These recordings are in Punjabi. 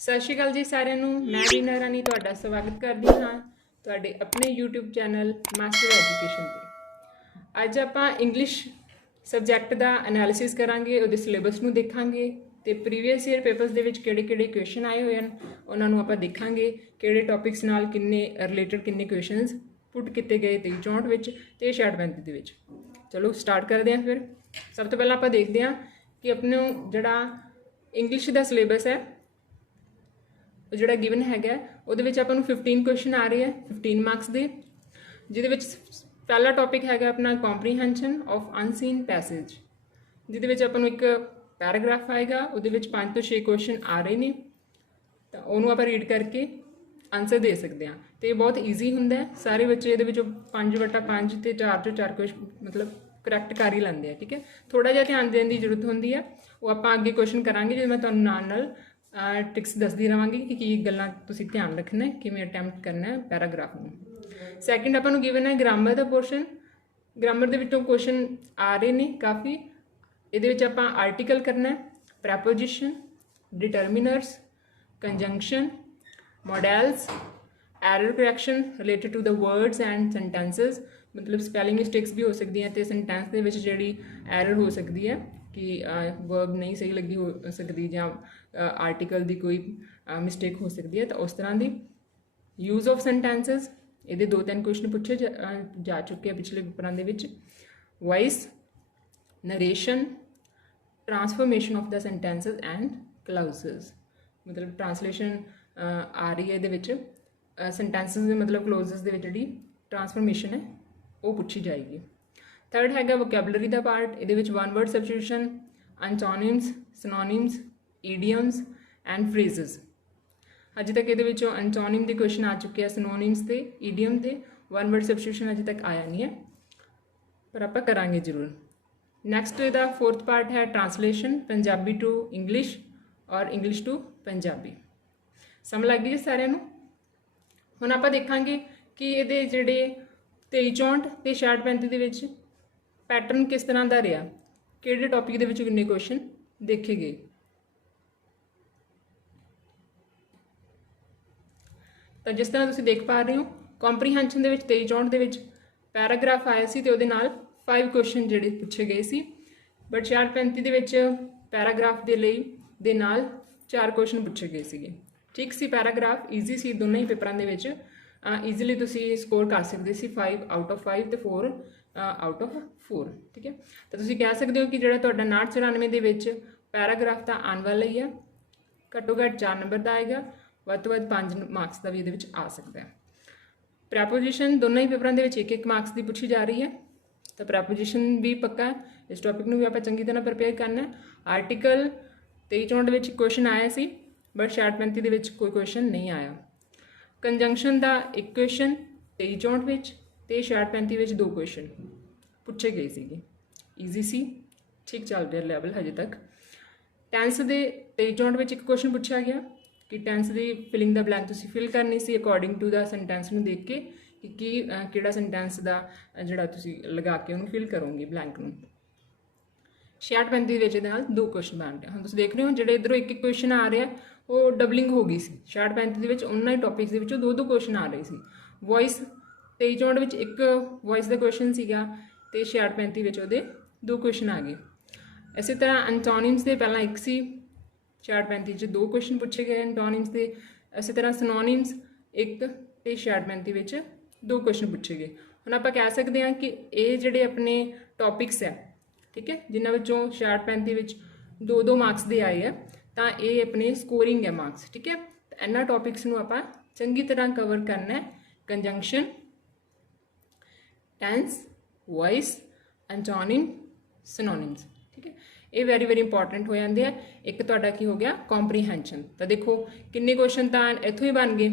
ਸਤਿ ਸ਼੍ਰੀ ਅਕਾਲ ਜੀ ਸਾਰਿਆਂ ਨੂੰ। ਮੈਂ ਰੀਨਾ ਰਾਣੀ ਤੁਹਾਡਾ ਸਵਾਗਤ ਕਰਦੀ ਹਾਂ ਤੁਹਾਡੇ ਆਪਣੇ YouTube ਚੈਨਲ ਮਾਸਟਰ ਐਜੂਕੇਸ਼ਨ ਤੇ। ਅੱਜ ਆਪਾਂ ਇੰਗਲਿਸ਼ ਸਬਜੈਕਟ ਦਾ ਐਨਾਲਿਸਿਸ ਕਰਾਂਗੇ, ਉਹਦੇ ਸਿਲੇਬਸ ਨੂੰ ਦੇਖਾਂਗੇ ਤੇ ਪ੍ਰੀਵੀਅਸ ਈਅਰ ਪੇਪਰਸ ਦੇ ਵਿੱਚ ਕਿਹੜੇ ਕੁਐਸਚਨ ਆਏ ਹੋਏ ਹਨ ਉਹਨਾਂ ਨੂੰ ਆਪਾਂ ਦੇਖਾਂਗੇ। ਕਿਹੜੇ ਟੌਪਿਕਸ ਨਾਲ ਕਿੰਨੇ ਰਿਲੇਟਡ ਕਿੰਨੇ ਕੁਐਸਚਨਸ ਪੁੱਟ ਕੀਤੇ ਗਏ 23-64 ਵਿੱਚ ਤੇ 66-35 ਦੇ ਵਿੱਚ। ਚਲੋ ਸਟਾਰਟ ਕਰਦੇ ਹਾਂ। ਫਿਰ ਸਭ ਤੋਂ ਪਹਿਲਾਂ ਆਪਾਂ ਦੇਖਦੇ ਹਾਂ ਕਿ ਆਪਣੇ ਜਿਹੜਾ ਇੰਗਲਿਸ਼ ਦਾ ਸਿਲੇਬਸ ਹੈ ਉਹ ਜਿਹੜਾ ਗਿਵਨ ਹੈਗਾ ਉਹਦੇ ਵਿੱਚ ਆਪਾਂ ਨੂੰ 15 ਕੁਐਸਚਨ ਆ ਰਹੇ ਹੈ 15 ਮਾਰਕਸ ਦੇ, ਜਿਹਦੇ ਵਿੱਚ ਪਹਿਲਾ ਟੌਪਿਕ ਹੈਗਾ ਆਪਣਾ ਕੰਪਰੀਹੈਂਸ਼ਨ ਆਫ ਅਨਸੀਨ ਪੈਸੇਜ, ਜਿਹਦੇ ਵਿੱਚ ਆਪਾਂ ਨੂੰ ਇੱਕ ਪੈਰਾਗ੍ਰਾਫ ਆਏਗਾ, ਉਹਦੇ ਵਿੱਚ 5 ਤੋਂ 6 ਕੁਐਸਚਨ ਆ ਰਹੇ ਨੇ ਤਾਂ ਉਹਨੂੰ ਆਪਾਂ ਰੀਡ ਕਰਕੇ ਆਨਸਰ ਦੇ ਸਕਦੇ ਹਾਂ। ਤੇ ਬਹੁਤ ਈਜ਼ੀ ਹੁੰਦਾ ਹੈ, ਸਾਰੇ ਬੱਚੇ ਇਹਦੇ ਵਿੱਚੋਂ 5/5 ਤੇ 4 ਤੋਂ 4 ਕੁਐਸਚਨ ਮਤਲਬ ਕਰੈਕਟ ਕਰ ਹੀ ਲੈਂਦੇ ਆ। ਠੀਕ ਹੈ, ਥੋੜਾ ਜਿਹਾ ਧਿਆਨ ਦੇਣ ਦੀ ਜ਼ਰੂਰਤ ਹੁੰਦੀ ਹੈ, ਉਹ ਆਪਾਂ ਅੱਗੇ ਕੁਐਸਚਨ ਕਰਾਂਗੇ ਜਦੋਂ ਮੈਂ ਤੁਹਾਨੂੰ ਨਾਲ ਟ੍ਰਿਕਸ ਦੱਸਦੀ ਰਹਾਂਗੀ ਕਿ ਕੀ ਗੱਲਾਂ ਤੁਸੀਂ ਧਿਆਨ ਰੱਖਣਾ ਹੈ, ਕਿਵੇਂ ਅਟੈਂਪਟ ਕਰਨਾ ਹੈ ਪੈਰਾਗ੍ਰਾਫ ਨੂੰ। ਸੈਕਿੰਡ ਆਪਾਂ ਨੂੰ ਗਿਵਨ ਹੈ ਗ੍ਰਾਮਰ ਦਾ ਪੋਰਸ਼ਨ। ਗ੍ਰਾਮਰ ਦੇ ਵਿੱਚੋਂ ਕੁਐਸਚਨ ਆ ਰਹੇ ਨੇ ਕਾਫੀ। ਇਹਦੇ ਵਿੱਚ ਆਪਾਂ ਆਰਟੀਕਲ ਕਰਨਾ ਹੈ, preposition, determiners, conjunction, modals, error correction related to the words and sentences, ਮਤਲਬ ਸਪੈਲਿੰਗ ਮਿਸਟੇਕਸ ਵੀ ਹੋ ਸਕਦੀਆਂ ਤੇ ਸੈਂਟੈਂਸ ਦੇ ਵਿੱਚ ਜਿਹੜੀ ਐਰਰ ਹੋ ਸਕਦੀ ਹੈ ਕਿ ਵਰਬ ਨਹੀਂ ਸਹੀ ਲੱਗੀ ਹੋ ਸਕਦੀ ਜਾਂ ਆਰਟੀਕਲ ਦੀ ਕੋਈ ਮਿਸਟੇਕ ਹੋ ਸਕਦੀ ਹੈ, ਤਾਂ ਉਸ ਤਰ੍ਹਾਂ ਦੀ। ਯੂਜ਼ ਆਫ ਸੈਂਟੈਂਸਸ, ਇਹਦੇ 2-3 ਕੁਐਸਚਨ ਪੁੱਛੇ ਜਾ ਚੁੱਕੇ ਆ ਪਿਛਲੇ ਪੇਪਰਾਂ ਦੇ ਵਿੱਚ। Voice, narration, transformation of the sentences and clauses, ਮਤਲਬ ਟਰਾਂਸਲੇਸ਼ਨ ਆ ਰਹੀ ਹੈ ਇਹਦੇ ਵਿੱਚ ਸੈਂਟੈਂਸਸ ਦੇ ਮਤਲਬ ਕਲੋਜ਼ਸ ਦੇ ਵਿੱਚ ਜਿਹੜੀ ਟਰਾਂਸਫਰਮੇਸ਼ਨ ਹੈ ਉਹ ਪੁੱਛੀ ਜਾਏਗੀ। ਥਰਡ ਹੈਗਾ ਵੋਕੈਬਲਰੀ ਦਾ ਪਾਰਟ। ਇਹਦੇ ਵਿੱਚ one word substitution, antonyms, synonyms, idioms and phrases. ਅਜੇ ਤੱਕ ਇਹਦੇ ਵਿੱਚੋਂ ਐਂਟੋਨਿਮ ਦੇ ਕੁਐਸਚਨ ਆ ਚੁੱਕੇ ਆ, ਸਿਨੋਨਿਮਸ ਤੇ ਈਡੀਅਮ ਤੇ। ਵਨ ਵਰਡ ਸਬਸਟੀਟਿਊਸ਼ਨ ਅਜੇ ਤੱਕ ਆਇਆ ਨਹੀਂ ਹੈ ਪਰ ਆਪਾਂ ਕਰਾਂਗੇ ਜ਼ਰੂਰ। ਨੈਕਸਟ ਇਹਦਾ ਫੋਰਥ ਪਾਰਟ ਹੈ ਟਰਾਂਸਲੇਸ਼ਨ, ਪੰਜਾਬੀ ਟੂ ਇੰਗਲਿਸ਼ ਔਰ ਇੰਗਲਿਸ਼ ਟੂ ਪੰਜਾਬੀ। ਸਮਝ ਲੱਗ ਗਈ ਸਾਰਿਆਂ ਨੂੰ। ਹੁਣ ਆਪਾਂ ਦੇਖਾਂਗੇ ਕਿ ਇਹਦੇ ਜਿਹੜੇ 23-64 ਤੇ 66-35 ਦੇ ਵਿੱਚ ਪੈਟਰਨ ਕਿਸ ਤਰ੍ਹਾਂ ਦਾ ਰਿਹਾ, ਕਿਹੜੇ ਟੌਪਿਕ ਦੇ ਵਿੱਚ ਕਿੰਨੇ ਕੁਐਸਚਨ ਦੇਖੇ ਗਏ। ਤਾਂ ਜਿਸ ਤਰ੍ਹਾਂ ਤੁਸੀਂ ਦੇਖ ਪਾ ਰਹੇ ਹੋ ਕੰਪਰੀਹੈਂਸ਼ਨ ਦੇ ਵਿੱਚ 23-64 ਦੇ ਵਿੱਚ ਪੈਰਾਗ੍ਰਾਫ ਆਇਆ ਸੀ ਤੇ ਉਹਦੇ ਨਾਲ 5 ਕੁਐਸਚਨ ਜਿਹੜੇ ਪੁੱਛੇ ਗਏ ਸੀ, ਬਟ 66-35 ਦੇ ਵਿੱਚ ਪੈਰਾਗ੍ਰਾਫ ਦੇ ਲਈ ਦੇ ਨਾਲ 4 ਕੁਐਸਚਨ ਪੁੱਛੇ ਗਏ ਸੀਗੇ। ਠੀਕ ਸੀ, ਪੈਰਾਗ੍ਰਾਫ ਈਜ਼ੀ ਸੀ ਦੋਨਾਂ ਹੀ ਪੇਪਰਾਂ ਦੇ ਵਿੱਚ, ਈਜ਼ੀਲੀ ਤੁਸੀਂ ਸਕੋਰ ਕਰ ਸਕਦੇ ਸੀ 5 ਆਊਟ ਆਫ 5 ਤੇ 4 ਆਊਟ ਆਫ 4। ਠੀਕ ਹੈ, ਤਾਂ ਤੁਸੀਂ ਕਹਿ ਸਕਦੇ ਹੋ ਕਿ ਜਿਹੜਾ ਤੁਹਾਡਾ 59-94 ਦੇ ਵਿੱਚ ਪੈਰਾਗ੍ਰਾਫ ਤਾਂ ਆਉਣ ਵਾਲਾ ਹੀ ਆ, ਘੱਟੋ ਘੱਟ 4 ਨੰਬਰ ਦਾ ਆਏਗਾ, ਵੱਧ ਤੋਂ ਵੱਧ 5 ਮਾਰਕਸ ਦਾ ਵੀ ਇਹਦੇ ਵਿੱਚ ਆ ਸਕਦਾ ਹੈ। ਪ੍ਰੈਪੋਜੀਸ਼ਨ ਦੋਨਾਂ ਹੀ ਪੇਪਰਾਂ ਦੇ ਵਿੱਚ 1-1 ਮਾਰਕਸ ਦੀ ਪੁੱਛੀ ਜਾ ਰਹੀ ਹੈ, ਤਾਂ ਪ੍ਰੈਪੋਜੀਸ਼ਨ ਵੀ ਪੱਕਾ ਹੈ। ਇਸ ਟੌਪਿਕ ਨੂੰ ਵੀ ਆਪਾਂ ਚੰਗੀ ਤਰ੍ਹਾਂ ਪ੍ਰਿਪੇਅਰ ਕਰਨਾ ਹੈ। ਆਰਟੀਕਲ 23-64 ਵਿੱਚ ਕੁਐਸਚਨ ਆਇਆ ਸੀ ਬਟ 66-35 ਦੇ ਵਿੱਚ ਕੋਈ ਕੁਐਸਚਨ ਨਹੀਂ ਆਇਆ। ਕੰਜੰਕਸ਼ਨ ਦਾ 1 ਕੁਐਸਚਨ 23-64 ਵਿੱਚ ਤੇ 66-35 ਵਿੱਚ 2 ਕੁਐਸਚਨ ਪੁੱਛੇ ਗਏ ਸੀਗੇ। ਈਜ਼ੀ ਸੀ, ਠੀਕ ਚੱਲ ਰਿਹਾ ਲੈਵਲ ਹਜੇ ਤੱਕ। ਟੈਂਸ ਦੇ 23-64 ਵਿੱਚ 1 ਕੁਐਸਚਨ ਪੁੱਛਿਆ ਗਿਆ ਕਿ ਟੈਂਸ ਦੀ ਫਿਲਿੰਗ ਦਾ ਬਲੈਂਕ ਤੁਸੀਂ ਫਿਲ ਕਰਨੀ ਸੀ ਅਕੋਰਡਿੰਗ ਟੂ ਦਾ ਸੈਂਟੈਂਸ ਨੂੰ ਦੇਖ ਕੇ ਕਿ ਕਿਹੜਾ ਸੈਂਟੈਂਸ ਦਾ ਜਿਹੜਾ ਤੁਸੀਂ ਲਗਾ ਕੇ ਉਹਨੂੰ ਫਿਲ ਕਰੋਗੇ ਬਲੈਂਕ ਨੂੰ। 66-35 ਦੇ ਵਿੱਚ ਇਹਦੇ ਨਾਲ 2 ਕੁਐਸਚਨ ਬਣ ਰਹੇ। ਹੁਣ ਤੁਸੀਂ ਦੇਖ ਰਹੇ ਹੋ ਜਿਹੜੇ ਇੱਧਰੋਂ 1-1 ਕੁਐਸਚਨ ਆ ਰਿਹਾ ਉਹ ਡਬਲਿੰਗ ਹੋ ਗਈ ਸੀ। 66-35 ਦੇ ਵਿੱਚ ਉਹਨਾਂ ਹੀ ਟੌਪਿਕਸ ਦੇ ਵਿੱਚੋਂ 2-2 ਕੁਐਸਚਨ ਆ ਰਹੇ ਸੀ। ਵੌਇਸ 23-64 ਵਿੱਚ 1 ਵੌਇਸ ਦਾ ਕੁਐਸਚਨ ਸੀਗਾ ਤੇ 66-35 ਵਿੱਚ ਉਹਦੇ 2 ਕੁਐਸਚਨ ਆ ਗਏ। ਇਸੇ ਤਰ੍ਹਾਂ ਐਂਟੋਨਿਮਸ ਦੇ ਪਹਿਲਾਂ 1 ਸੀ, 66-35 'ਚ 2 ਕੁਐਸਚਨ ਪੁੱਛੇ ਗਏ ਐਂਟੋਨਿਮਸ ਦੇ। ਇਸੇ ਤਰ੍ਹਾਂ ਸਿਨੋਨਿਮਸ 1 ਤੇ 66-35 ਵਿੱਚ 2 ਕੁਐਸਚਨ ਪੁੱਛੇ ਗਏ। ਹੁਣ ਆਪਾਂ ਕਹਿ ਸਕਦੇ ਹਾਂ ਕਿ ਇਹ ਜਿਹੜੇ ਆਪਣੇ ਟੌਪਿਕਸ ਹੈ, ਠੀਕ ਹੈ, ਜਿਨ੍ਹਾਂ ਵਿੱਚੋਂ 66-35 ਵਿੱਚ 2-2 ਮਾਰਕਸ ਦੇ ਆਏ ਆ, ਤਾਂ ਇਹ ਆਪਣੇ ਸਕੋਰਿੰਗ ਹੈ ਮਾਰਕਸ। ਠੀਕ ਹੈ, ਤਾਂ ਇਹਨਾਂ ਟੌਪਿਕਸ ਨੂੰ ਆਪਾਂ ਚੰਗੀ ਤਰ੍ਹਾਂ ਕਵਰ ਕਰਨਾ ਹੈ। ਕੰਜੰਕਸ਼ਨ, ਟੈਂਸ, ਵੌਇਸ, ਐਂਟੋਨਿਮ, ਸਿਨੋਨਿਮਸ। ਠੀਕ ਹੈ, ਇਹ ਵੈਰੀ ਇੰਪੋਰਟੈਂਟ ਹੋ ਜਾਂਦੇ ਆ। ਇੱਕ ਤੁਹਾਡਾ ਕੀ ਹੋ ਗਿਆ ਕੰਪਰੀਹੈਂਸ਼ਨ। ਤਾਂ ਦੇਖੋ ਕਿੰਨੇ ਕੁਐਸਚਨ ਤਾਂ ਇੱਥੋਂ ਹੀ ਬਣ ਗਏ,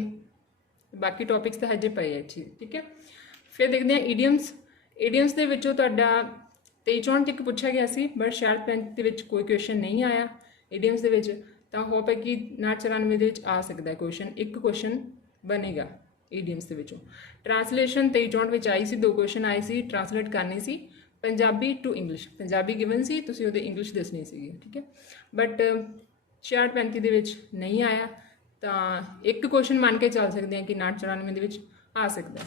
ਬਾਕੀ ਟੌਪਿਕਸ ਤਾਂ ਹਜੇ ਪਏ ਆ। ਠੀਕ ਹੈ, ਫਿਰ ਦੇਖਦੇ ਹਾਂ ਈਡੀਅਮਸ। ਈਡੀਅਮਸ ਦੇ ਵਿੱਚੋਂ ਤੁਹਾਡਾ 23-64 'ਚ 1 ਪੁੱਛਿਆ ਗਿਆ ਸੀ ਬਟ 66-35 ਦੇ ਵਿੱਚ ਕੋਈ ਕੁਐਸਚਨ ਨਹੀਂ ਆਇਆ ਈਡੀਅਮਸ ਦੇ ਵਿੱਚ। ਤਾਂ ਹੋਪ ਹੈ ਕਿ 59-94 ਦੇ ਵਿੱਚ ਆ ਸਕਦਾ ਹੈ ਕੁਐਸਚਨ, 1 ਕੁਐਸਚਨ ਬਣੇਗਾ ਈਡੀਅਮਸ ਦੇ ਵਿੱਚੋਂ। ਟਰਾਂਸਲੇਸ਼ਨ 23-64 ਵਿੱਚ ਆਈ ਸੀ, 2 ਕੁਐਸਚਨ ਆਏ ਸੀ, ਟਰਾਂਸਲੇਟ ਕਰਨੀ ਸੀ Punjabi to English. Punjabi given ਸੀ, ਤੁਸੀਂ ਉਹਦੇ ਇੰਗਲਿਸ਼ ਦੱਸਣੀ ਸੀਗੀ। ਠੀਕ ਹੈ, ਬਟ 66-35 ਦੇ ਵਿੱਚ ਨਹੀਂ ਆਇਆ ਤਾਂ ਇੱਕ ਕੁਐਸਚਨ ਮੰਨ ਕੇ ਚੱਲ ਸਕਦੇ ਹਾਂ ਕਿ 994 ਦੇ ਵਿੱਚ ਆ ਸਕਦਾ।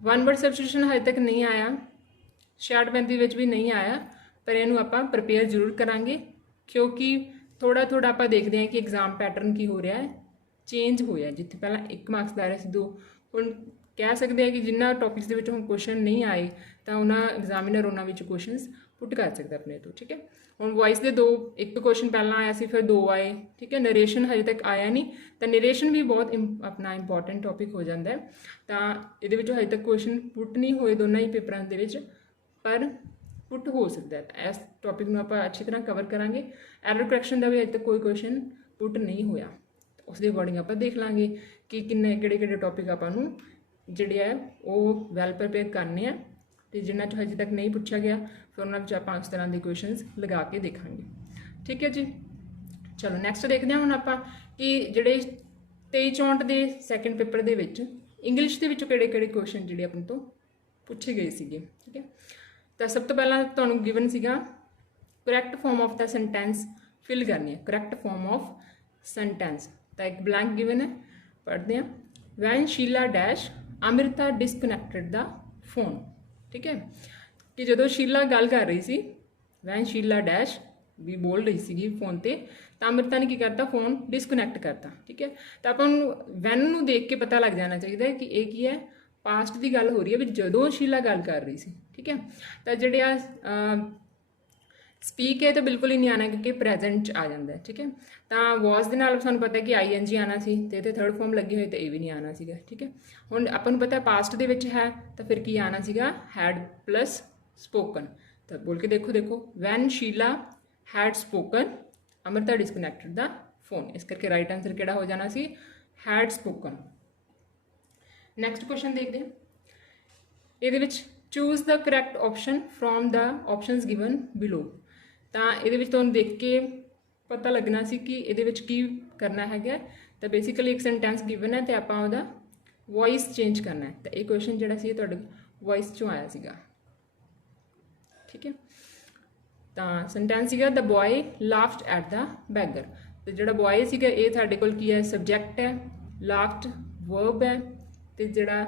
ਵਨ ਵਰਡ ਸਬਸਟੀਟਿਊਸ਼ਨ ਹਜੇ ਤੱਕ ਨਹੀਂ ਆਇਆ, 6635 ਵਿੱਚ ਵੀ ਨਹੀਂ ਆਇਆ, ਪਰ ਇਹਨੂੰ ਆਪਾਂ ਪ੍ਰਪੇਅਰ ਜ਼ਰੂਰ ਕਰਾਂਗੇ ਕਿਉਂਕਿ ਥੋੜਾ ਥੋੜਾ ਆਪਾਂ ਦੇਖਦੇ ਹਾਂ ਕਿ ਐਗਜ਼ਾਮ ਪੈਟਰਨ ਕੀ ਹੋ ਰਿਹਾ ਹੈ, ਚੇਂਜ ਹੋਇਆ। ਜਿੱਥੇ ਪਹਿਲਾਂ 1 ਮਾਰਕਸ ਦਾ ਰਿਹਾ ਸੀ 2, ਹੁਣ ਕਹਿ ਸਕਦੇ ਹਾਂ ਕਿ ਜਿਨ੍ਹਾਂ ਟੌਪਿਕਸ ਦੇ ਵਿੱਚ ਹੁਣ ਕੁਐਸਚਨ ਨਹੀਂ ਆਏ ਤਾਂ ਉਹਨਾਂ ਐਗਜ਼ਾਮੀਨਰ ਉਹਨਾਂ ਵਿੱਚ ਕੁਐਸਚਨਸ ਪੁੱਟ ਕਰ ਸਕਦਾ ਆਪਣੇ ਤੋਂ। ਠੀਕ ਹੈ, ਹੁਣ ਵੌਇਸ ਦੇ 2, ਇੱਕ ਕੁਐਸਚਨ ਪਹਿਲਾਂ ਆਇਆ ਸੀ, ਫਿਰ 2 ਆਏ। ਠੀਕ ਹੈ, ਨਰੇਸ਼ਨ ਹਜੇ ਤੱਕ ਆਇਆ ਨਹੀਂ, ਤਾਂ ਨਰੇਸ਼ਨ ਵੀ ਬਹੁਤ ਆਪਣਾ ਇੰਪੋਰਟੈਂਟ ਟੌਪਿਕ ਹੋ ਜਾਂਦਾ ਹੈ। ਤਾਂ ਇਹਦੇ ਵਿੱਚੋਂ ਹਜੇ ਤੱਕ ਕੁਐਸਚਨ ਪੁੱਟ ਨਹੀਂ ਹੋਏ ਦੋਨਾਂ ਹੀ ਪੇਪਰਾਂ ਦੇ ਵਿੱਚ, ਪਰ ਪੁੱਟ ਹੋ ਸਕਦਾ ਹੈ। ਇਸ ਟੌਪਿਕ ਨੂੰ ਆਪਾਂ ਅੱਛੀ ਤਰ੍ਹਾਂ ਕਵਰ ਕਰਾਂਗੇ। ਐਰਰ ਕਰੈਕਸ਼ਨ ਦਾ ਵੀ ਹਜੇ ਤੱਕ ਕੋਈ ਕੁਐਸਚਨ ਪੁੱਟ ਨਹੀਂ ਹੋਇਆ, ਉਸ ਦੇ ਅਕੋਰਡਿੰਗ ਆਪਾਂ ਦੇਖ ਲਾਂਗੇ ਕਿ ਕਿਹੜੇ ਟੌਪਿਕ ਆਪਾਂ ਨੂੰ ਜਿਹੜੇ ਹੈ ਉਹ ਵੈਲ ਪ੍ਰਪੇਅਰ ਕਰਨੇ ਆ, ਅਤੇ ਜਿਨ੍ਹਾਂ 'ਚ ਹਜੇ ਤੱਕ ਨਹੀਂ ਪੁੱਛਿਆ ਗਿਆ ਫਿਰ ਉਹਨਾਂ ਵਿੱਚ ਆਪਾਂ ਉਸ ਤਰ੍ਹਾਂ ਦੇ ਕੁਐਸਚਨਸ ਲਗਾ ਕੇ ਦੇਖਾਂਗੇ। ਠੀਕ ਹੈ ਜੀ, ਚਲੋ ਨੈਕਸਟ ਦੇਖਦੇ ਹਾਂ ਹੁਣ ਆਪਾਂ ਕਿ ਜਿਹੜੇ 23-64 ਦੇ ਸੈਕਿੰਡ ਪੇਪਰ ਦੇ ਵਿੱਚ ਇੰਗਲਿਸ਼ ਦੇ ਵਿੱਚੋਂ ਕਿਹੜੇ ਕੁਐਸਚਨ ਜਿਹੜੇ ਆਪਣੇ ਤੋਂ ਪੁੱਛੇ ਗਏ ਸੀਗੇ। ਠੀਕ ਹੈ, ਤਾਂ ਸਭ ਤੋਂ ਪਹਿਲਾਂ ਤੁਹਾਨੂੰ ਗਿਵਨ ਸੀਗਾ correct form of the sentence fill ਕਰਨੀ ਹੈ। ਕਰੈਕਟ ਫਾਰਮ ਆਫ ਸੈਂਟੈਂਸ, ਤਾਂ ਇੱਕ ਬਲੈਂਕ ਗਿਵਨ ਹੈ, ਪੜ੍ਹਦੇ ਹਾਂ। Van Sheela dash Amrita disconnected the phone. ਠੀਕ ਹੈ, ਕਿ ਜਦੋਂ ਸ਼ੀਲਾ ਗੱਲ ਕਰ ਰਹੀ ਸੀ, ਵੈਨ ਸ਼ੀਲਾ ਡੈਸ਼ ਵੀ ਬੋਲ ਰਹੀ ਸੀਗੀ ਫੋਨ ਤੇ, ਤਾਂ ਅੰਮ੍ਰਿਤਾ ਨੇ ਕੀ ਕਰਤਾ, ਫੋਨ ਡਿਸਕਨੈਕਟ ਕਰਤਾ। ਠੀਕ ਹੈ, ਤਾਂ ਆਪਾਂ ਨੂੰ ਵੈਨ ਨੂੰ ਦੇਖ ਕੇ ਪਤਾ ਲੱਗ ਜਾਣਾ ਚਾਹੀਦਾ ਹੈ ਕਿ ਇਹ ਕੀ ਹੈ, ਪਾਸਟ ਦੀ ਗੱਲ ਹੋ ਰਹੀ ਹੈ ਵੀ ਜਦੋਂ ਸ਼ੀਲਾ ਗੱਲ ਕਰ ਰਹੀ ਸੀ। ਠੀਕ ਹੈ, ਤਾਂ ਜਿਹੜੇ ਆ ਸਪੀਕ ਹੈ ਤਾਂ ਬਿਲਕੁਲ ਹੀ ਨਹੀਂ ਆਉਣਾ ਕਿਉਂਕਿ ਪ੍ਰੈਜ਼ੈਂਟ 'ਚ ਆ ਜਾਂਦਾ ਹੈ। ਠੀਕ ਹੈ, ਤਾਂ ਵਾਸ ਦੇ ਨਾਲ ਸਾਨੂੰ ਪਤਾ ਕਿ ING ਆਉਣਾ ਸੀ, ਅਤੇ ਇੱਥੇ ਥਰਡ ਫਾਰਮ ਲੱਗੀ ਹੋਈ ਤਾਂ ਇਹ ਵੀ ਨਹੀਂ ਆਉਣਾ ਸੀਗਾ। ਠੀਕ ਹੈ, ਹੁਣ ਆਪਾਂ ਨੂੰ ਪਤਾ ਪਾਸਟ ਦੇ ਵਿੱਚ ਹੈ ਤਾਂ ਫਿਰ ਕੀ ਆਉਣਾ ਸੀਗਾ, ਹੈਡ ਪਲੱਸ ਸਪੋਕਨ। ਤਾਂ ਬੋਲ ਕੇ ਦੇਖੋ when Sheila had spoken Amrita disconnected the phone, ਇਸ ਕਰਕੇ ਰਾਈਟ ਆਂਸਰ ਕਿਹੜਾ ਹੋ ਜਾਣਾ ਸੀ, ਹੈਡ ਸਪੋਕਨ। ਨੈਕਸਟ ਕੁਐਸਚਨ ਦੇਖਦੇ ਹਾਂ, ਇਹਦੇ ਵਿੱਚ choose the correct option from the options given below. ਤਾਂ ਇਹਦੇ ਵਿੱਚ ਤੁਹਾਨੂੰ ਦੇਖ ਕੇ ਪਤਾ ਲੱਗਣਾ ਸੀ ਕਿ ਇਹਦੇ ਵਿੱਚ ਕੀ ਕਰਨਾ ਹੈਗਾ। ਤਾਂ ਬੇਸਿਕਲੀ ਇੱਕ ਸੈਂਟੈਂਸ ਗਿਵਨ ਹੈ ਅਤੇ ਆਪਾਂ ਉਹਦਾ ਵੌਇਸ ਚੇਂਜ ਕਰਨਾ ਹੈ। ਤਾਂ ਇਹ ਕੁਐਸਚਨ ਜਿਹੜਾ ਸੀ ਇਹ ਤੁਹਾਡੇ ਵੌਇਸ 'ਚੋਂ ਆਇਆ ਸੀਗਾ। ਠੀਕ ਹੈ, ਤਾਂ ਸੈਂਟੈਂਸ ਸੀਗਾ ਦ ਬॉय ਲਾਫਟ ਐਟ ਦਾ ਬੈਗਰ। ਅਤੇ ਜਿਹੜਾ ਬॉय ਸੀਗਾ ਇਹ ਸਾਡੇ ਕੋਲ ਕੀ ਹੈ, ਸਬਜੈਕਟ ਹੈ, ਲਾਫਟ ਵਰਬ ਹੈ, ਅਤੇ ਜਿਹੜਾ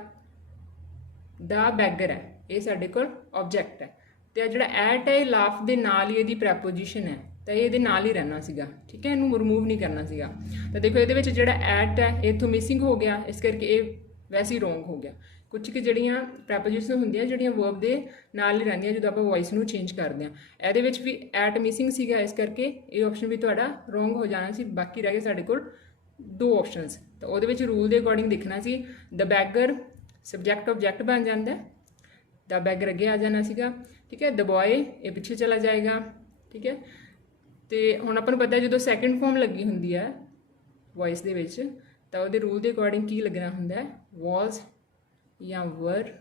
ਦਾ ਬੈਗਰ ਹੈ ਇਹ ਸਾਡੇ ਕੋਲ ਆਬਜੈਕਟ ਹੈ। ਅਤੇ ਜਿਹੜਾ ਐਟ ਹੈ ਲਾਫ ਦੇ ਨਾਲ ਹੀ ਇਹਦੀ ਪ੍ਰੈਪੋਜੀਸ਼ਨ ਹੈ, ਤਾਂ ਇਹ ਇਹਦੇ ਨਾਲ ਹੀ ਰਹਿਣਾ ਸੀਗਾ। ਠੀਕ ਹੈ, ਇਹਨੂੰ ਰਿਮੂਵ ਨਹੀਂ ਕਰਨਾ ਸੀਗਾ। ਤਾਂ ਦੇਖੋ ਇਹਦੇ ਵਿੱਚ ਜਿਹੜਾ ਐਟ ਹੈ ਇਹ ਇੱਥੋਂ ਮਿਸਿੰਗ ਹੋ ਗਿਆ, ਇਸ ਕਰਕੇ ਇਹ ਵੈਸੇ ਹੀ ਰੋਂਗ ਹੋ ਗਿਆ। ਕੁਝ ਕਿ ਜਿਹੜੀਆਂ ਪ੍ਰੈਪੋਜੀਸ਼ਨ ਹੁੰਦੀਆਂ ਜਿਹੜੀਆਂ ਵਰਬ ਦੇ ਨਾਲ ਹੀ ਰਹਿੰਦੀਆਂ ਜਦੋਂ ਆਪਾਂ ਵੌਇਸ ਨੂੰ ਚੇਂਜ ਕਰਦੇ ਹਾਂ, ਇਹਦੇ ਵਿੱਚ ਵੀ ਐਟ ਮਿਸਿੰਗ ਸੀਗਾ, ਇਸ ਕਰਕੇ ਇਹ ਆਪਸ਼ਨ ਵੀ ਤੁਹਾਡਾ ਰੋਂਗ ਹੋ ਜਾਣਾ ਸੀ। ਬਾਕੀ ਰਹਿ ਗਏ ਸਾਡੇ ਕੋਲ 2 ਆਪਸ਼ਨਸ। ਤਾਂ ਉਹਦੇ ਵਿੱਚ ਰੂਲ ਦੇ ਅਕੋਰਡਿੰਗ ਦੇਖਣਾ ਸੀ, ਦ ਬੈਗਰ ਸਬਜੈਕਟ ਆਬਜੈਕਟ ਬਣ ਜਾਂਦਾ, ਦ ਬੈਗਰ ਅੱਗੇ ਆ ਜਾਣਾ ਸੀਗਾ। ਠੀਕ ਹੈ, ਦ ਬॉय ਇਹ ਪਿੱਛੇ ਚਲਾ ਜਾਏਗਾ। ਠੀਕ ਹੈ, ਅਤੇ ਹੁਣ ਆਪਾਂ ਨੂੰ ਪਤਾ ਜਦੋਂ ਸੈਕਿੰਡ ਫਾਰਮ ਲੱਗੀ ਹੁੰਦੀ ਹੈ ਵੌਇਸ ਦੇ ਵਿੱਚ ਤਾਂ ਉਹਦੇ ਰੂਲ ਦੇ ਅਕੋਰਡਿੰਗ ਕੀ ਲੱਗਣਾ ਹੁੰਦਾ ਹੈ, ਵਾਜ਼ ਜਾਂ ਵਰ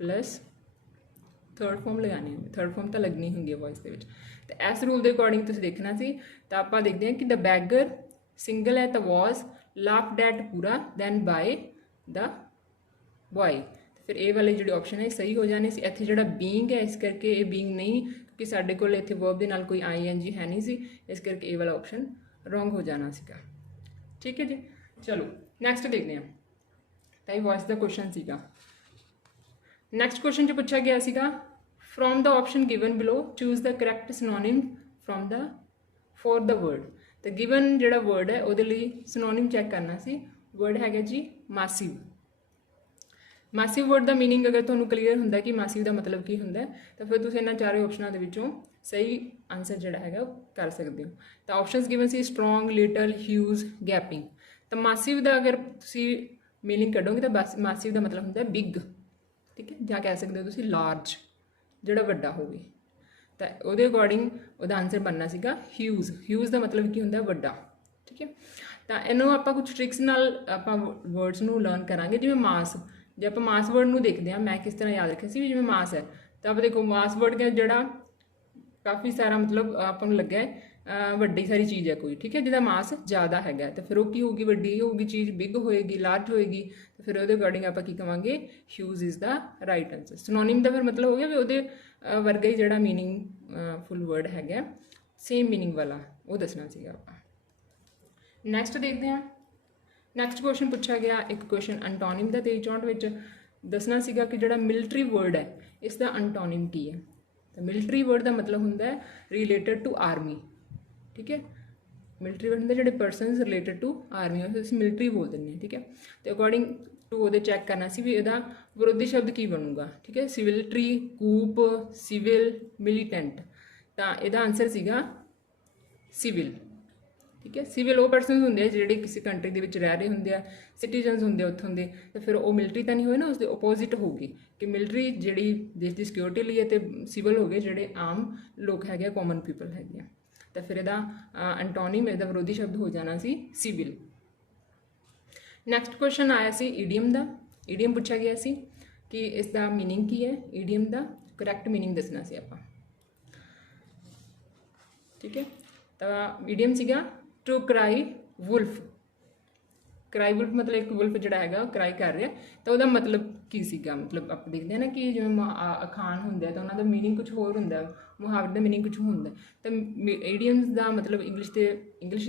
ਪਲੱਸ ਥਰਡ ਫਾਰਮ ਲਗਾਉਣੀ ਹੁੰਦੀ। ਥਰਡ ਫਾਰਮ ਤਾਂ ਲੱਗਣੀ ਹੁੰਦੀ ਹੈ ਵੌਇਸ ਦੇ ਵਿੱਚ। ਅਤੇ ਇਸ ਰੂਲ ਦੇ ਅਕੋਰਡਿੰਗ ਤੁਸੀਂ ਦੇਖਣਾ ਸੀ। ਤਾਂ ਆਪਾਂ ਦੇਖਦੇ ਹਾਂ ਕਿ ਦ ਬੈਗਰ ਸਿੰਗਲ ਹੈ ਤਾਂ ਵਾਜ਼, ਲਾਫਡ ਐਟ ਪੂਰਾ, ਦੈਨ ਬਾਏ ਦਾ ਬॉय। ਫਿਰ ਇਹ ਵਾਲੀ ਜਿਹੜੀ ਆਪਸ਼ਨ ਹੈ ਸਹੀ ਹੋ ਜਾਣੀ ਸੀ। ਇੱਥੇ ਜਿਹੜਾ ਬੀਇੰਗ ਹੈ ਇਸ ਕਰਕੇ ਇਹ ਬੀਇੰਗ ਨਹੀਂ, ਕਿਉਂਕਿ ਸਾਡੇ ਕੋਲ ਇੱਥੇ ਵਰਬ ਦੇ ਨਾਲ ਕੋਈ ING ਹੈ ਨਹੀਂ ਸੀ, ਇਸ ਕਰਕੇ ਇਹ ਵਾਲਾ ਆਪਸ਼ਨ ਰੋਂਗ ਹੋ ਜਾਣਾ ਸੀਗਾ। ਠੀਕ ਹੈ ਜੀ, ਚਲੋ ਨੈਕਸਟ ਦੇਖਦੇ ਹਾਂ। ਤਾਂ ਇਹ ਵੌਇਸ ਦਾ ਕੁਐਸਚਨ ਸੀਗਾ। ਨੈਕਸਟ ਕੁਐਸਚਨ 'ਚ ਪੁੱਛਿਆ ਗਿਆ ਸੀਗਾ from the option given below choose the correct synonym from the for the word. ਤਾਂ ਗਿਵਨ ਜਿਹੜਾ ਵਰਡ ਹੈ ਉਹਦੇ ਲਈ ਸਿਨੋਨਿਮ ਚੈੱਕ ਕਰਨਾ ਸੀ। ਵਰਡ ਹੈਗਾ ਜੀ ਮਾਸਿਵ। ਮਾਸਿਵ ਵਰਡ ਦਾ ਮੀਨਿੰਗ ਅਗਰ ਤੁਹਾਨੂੰ ਕਲੀਅਰ ਹੁੰਦਾ ਕਿ ਮਾਸਿਵ ਦਾ ਮਤਲਬ ਕੀ ਹੁੰਦਾ ਤਾਂ ਫਿਰ ਤੁਸੀਂ ਇਹਨਾਂ ਚਾਰੇ ਆਪਸ਼ਨਾਂ ਦੇ ਵਿੱਚੋਂ ਸਹੀ ਆਨਸਰ ਜਿਹੜਾ ਹੈਗਾ ਉਹ ਕਰ ਸਕਦੇ ਹੋ। ਤਾਂ ਆਪਸ਼ਨਸ ਗਿਵਨ ਸੀ ਸਟਰੋਂਗ, ਲਿਟਲ, ਹਿਊਜ, ਗੈਪਿੰਗ। ਤਾਂ ਮਾਸਿਵ ਦਾ ਅਗਰ ਤੁਸੀਂ ਮੀਨਿੰਗ ਕੱਢੋਗੇ ਤਾਂ ਬਸ ਮਾਸਿਵ ਦਾ ਮਤਲਬ ਹੁੰਦਾ ਬਿਗ। ਠੀਕ ਹੈ, ਜਾਂ ਕਹਿ ਸਕਦੇ ਹੋ ਤੁਸੀਂ ਲਾਰਜ, ਜਿਹੜਾ ਵੱਡਾ ਹੋਵੇ। ਤਾਂ ਉਹਦੇ ਅਕੋਰਡਿੰਗ ਉਹਦਾ ਆਨਸਰ ਬਣਨਾ ਸੀਗਾ ਹਿਊਜ। ਹਿਊਜ ਦਾ ਮਤਲਬ ਕੀ ਹੁੰਦਾ, ਵੱਡਾ। ਠੀਕ ਹੈ, ਤਾਂ ਇਹਨੂੰ ਆਪਾਂ ਕੁਝ ਟ੍ਰਿਕਸ ਨਾਲ ਆਪਾਂ ਵਰਡਸ ਨੂੰ ਲਰਨ ਕਰਾਂਗੇ। ਜਿਵੇਂ ਮਾਸ, ਜੇ ਆਪਾਂ ਮਾਸ ਵਰਡ ਨੂੰ ਦੇਖਦੇ ਹਾਂ, ਮੈਂ ਕਿਸ ਤਰ੍ਹਾਂ ਯਾਦ ਰੱਖਿਆ ਸੀ ਵੀ ਜਿਵੇਂ ਮਾਸ ਹੈ ਤਾਂ ਆਪਾਂ ਦੇਖੋ ਮਾਸ ਵਰਡ ਜਿਹੜਾ ਕਾਫੀ ਸਾਰਾ ਮਤਲਬ ਆਪਾਂ ਨੂੰ ਲੱਗਾ ਵੱਡੀ ਸਾਰੀ ਚੀਜ਼ ਹੈ ਕੋਈ। ਠੀਕ ਹੈ, ਜਿਹਦਾ ਮਾਸ ਜ਼ਿਆਦਾ ਹੈਗਾ ਤਾਂ ਫਿਰ ਉਹ ਕੀ ਹੋਊਗੀ, ਵੱਡੀ ਹੋਊਗੀ ਚੀਜ਼, ਬਿਗ ਹੋਏਗੀ, ਲਾਰਜ ਹੋਏਗੀ। ਤਾਂ ਫਿਰ ਉਹਦੇ ਅਕੋਰਡਿੰਗ ਆਪਾਂ ਕੀ ਕਵਾਂਗੇ, huge is the right answer. Synonym ਦਾ ਫਿਰ ਮਤਲਬ ਹੋ ਗਿਆ ਵੀ ਉਹਦੇ ਵਰਗਾ ਹੀ ਜਿਹੜਾ ਮੀਨਿੰਗ ਫੁੱਲ ਵਰਡ ਹੈਗਾ, ਸੇਮ ਮੀਨਿੰਗ ਵਾਲਾ, ਉਹ ਦੱਸਣਾ ਸੀਗਾ ਆਪਾਂ। ਨੈਕਸਟ ਦੇਖਦੇ ਹਾਂ। ਨੈਕਸਟ ਕੁਐਸਚਨ ਪੁੱਛਿਆ ਗਿਆ ਇੱਕ ਕੁਐਸਚਨ ਅੰਟੋਨਿਮ ਦਾ 2364 ਵਿੱਚ ਦੱਸਣਾ ਸੀਗਾ ਕਿ ਜਿਹੜਾ ਮਿਲਟਰੀ ਵਰਡ ਹੈ ਇਸ ਦਾ ਅੰਟੋਨਿਮ ਕੀ ਹੈ। ਤਾਂ ਮਿਲਟਰੀ ਵਰਡ ਦਾ ਮਤਲਬ ਹੁੰਦਾ ਹੈ ਰਿਲੇਟਡ ਟੂ ਆਰਮੀ, ਠੀਕ ਹੈ। ਮਿਲਟਰੀ ਵਰਡ ਹੁੰਦੇ ਜਿਹੜੇ ਪਰਸਨਸ ਰਿਲੇਟਡ ਟੂ ਆਰਮੀ, ਉਹ ਅਸੀਂ ਮਿਲਟਰੀ ਬੋਲ ਦਿੰਦੇ ਹਾਂ, ਠੀਕ ਹੈ। ਤੇ ਅਕੋਰਡਿੰਗ ਟੂ ਉਹਦੇ ਚੈੱਕ ਕਰਨਾ ਸੀ ਵੀ ਇਹਦਾ ਵਿਰੋਧੀ ਸ਼ਬਦ ਕੀ ਬਣੂਗਾ, ਠੀਕ ਹੈ। ਸਿਵਿਲਟਰੀ, ਕੂਪ, ਸਿਵਲ, ਮਿਲੀਟੈਂਟ। ਤਾਂ ਇਹਦਾ ਆਨਸਰ ਸੀਗਾ ਸਿਵਲ, ਠੀਕ ਹੈ। ਸਿਵਲ ਉਹ ਪਰਸਨਸ ਹੁੰਦੇ ਆ ਜਿਹੜੇ ਕਿਸੇ ਕੰਟਰੀ ਦੇ ਵਿੱਚ ਰਹਿ ਰਹੇ ਹੁੰਦੇ ਆ, ਸਿਟੀਜ਼ਨਸ ਹੁੰਦੇ ਆ ਉੱਥੋਂ ਦੇ, ਤੇ ਫਿਰ ਉਹ ਮਿਲਟਰੀ ਤਾਂ ਨਹੀਂ ਹੋਏ ਨਾ, ਉਸਦੇ ਓਪੋਜ਼ਿਟ ਹੋਊਗੀ ਕਿ ਮਿਲਟਰੀ ਜਿਹੜੀ ਦੇਸ਼ ਦੀ ਸਿਕਿਉਰਿਟੀ ਲਈ ਹੈ ਤੇ ਸਿਵਲ ਹੋ ਗਏ ਜਿਹੜੇ ਆਮ ਲੋਕ ਹੈਗੇ ਆ, ਕਾਮਨ ਪੀਪਲ ਹੈਗੇ ਆ। ਤਾਂ ਫਿਰ ਇਹਦਾ ਐਂਟੋਨਿਮ, ਇਹਦਾ ਵਿਰੋਧੀ ਸ਼ਬਦ ਹੋ ਜਾਣਾ ਸੀ ਸਿਵਲ। ਨੈਕਸਟ ਕੁਐਸਚਨ ਆਇਆ ਸੀ ਈਡੀਅਮ ਦਾ। ਈਡੀਅਮ ਪੁੱਛਿਆ ਗਿਆ ਸੀ ਕਿ ਇਸ ਦਾ ਮੀਨਿੰਗ ਕੀ ਹੈ, ਈਡੀਅਮ ਦਾ ਕਰੈਕਟ ਮੀਨਿੰਗ ਦੱਸਣਾ ਸੀ ਆਪਾਂ, ਠੀਕ ਹੈ। ਤਾਂ ਈਡੀਅਮ ਸੀਗਾ ਟੂ ਕਰਾਈ ਵੁਲਫ। ਕਰਾਈ ਵੁਲਫ ਮਤਲਬ ਇੱਕ ਵੁਲਫ ਜਿਹੜਾ ਹੈਗਾ ਉਹ ਕਰਾਈ ਕਰ ਰਿਹਾ, ਤਾਂ ਉਹਦਾ ਮਤਲਬ ਕੀ ਸੀਗਾ। ਮਤਲਬ ਆਪਾਂ ਦੇਖਦੇ ਹਾਂ ਨਾ ਕਿ ਜਿਵੇਂ ਅਖਾਣ ਹੁੰਦੇ ਆ ਤਾਂ ਉਹਨਾਂ ਦਾ ਮੀਨਿੰਗ ਕੁਝ ਹੋਰ ਹੁੰਦਾ, ਮੁਹਾਵਰੇ ਦਾ ਮੀਨਿੰਗ ਕੁਝ ਹੁੰਦਾ। ਤਾਂ ਈਡੀਅਮਸ ਦਾ ਮਤਲਬ ਇੰਗਲਿਸ਼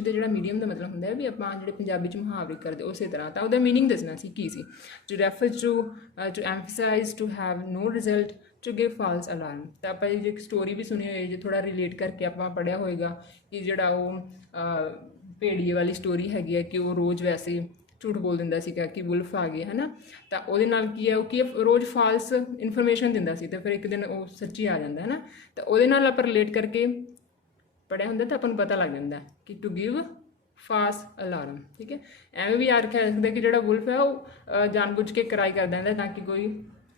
ਦੇ ਜਿਹੜਾ ਮੀਡੀਅਮ ਦਾ ਮਤਲਬ ਹੁੰਦਾ ਵੀ ਆਪਾਂ ਜਿਹੜੇ ਪੰਜਾਬੀ 'ਚ ਮੁਹਾਵਰੇ ਕਰਦੇ ਉਸੇ ਤਰ੍ਹਾਂ। ਤਾਂ ਉਹਦਾ ਮੀਨਿੰਗ ਦੱਸਣਾ ਸੀ ਕੀ ਸੀ। To refer to emphasize, to have no result, to give false alarm. ਤਾਂ ਆਪਾਂ ਇਹ ਜੇ ਸਟੋਰੀ ਵੀ ਸੁਣੀ ਹੋਈ, ਜੇ ਥੋੜ੍ਹਾ ਰਿਲੇਟ ਕਰਕੇ ਆਪਾਂ ਪੜ੍ਹਿਆ ਹੋਏਗਾ ਕਿ ਜਿਹੜਾ ਉਹ ਭੇੜੀਏ ਵਾਲੀ ਸਟੋਰੀ ਹੈਗੀ ਹੈ ਕਿ ਉਹ ਰੋਜ਼ ਵੈਸੇ ਝੂਠ ਬੋਲ ਦਿੰਦਾ ਸੀਗਾ ਕਿ ਵੁਲਫ ਆ ਗਏ, ਹੈ ਨਾ। ਤਾਂ ਉਹਦੇ ਨਾਲ ਕੀ ਹੈ, ਉਹ ਰੋਜ਼ ਫਾਲਸ ਇਨਫੋਰਮੇਸ਼ਨ ਦਿੰਦਾ ਸੀ, ਅਤੇ ਫਿਰ ਇੱਕ ਦਿਨ ਉਹ ਸੱਚੀ ਆ ਜਾਂਦਾ ਹੈ ਨਾ। ਤਾਂ ਉਹਦੇ ਨਾਲ ਆਪਾਂ ਰਿਲੇਟ ਕਰਕੇ ਪੜ੍ਹਿਆ ਹੁੰਦਾ ਤਾਂ ਆਪਾਂ ਨੂੰ ਪਤਾ ਲੱਗ ਜਾਂਦਾ ਕਿ ਟੂ ਗਿਵ ਫਾਲਸ ਅਲਾਰਮ, ਠੀਕ ਹੈ। ਐਵੇਂ ਵੀ ਯਾਦ ਰੱਖਿਆ ਸਕਦਾ ਕਿ ਜਿਹੜਾ ਵੁਲਫ ਹੈ ਉਹ ਜਾਣਬੁੱਝ ਕੇ ਕਰਾਈ ਕਰ ਦਿੰਦਾ ਤਾਂ ਕਿ ਕੋਈ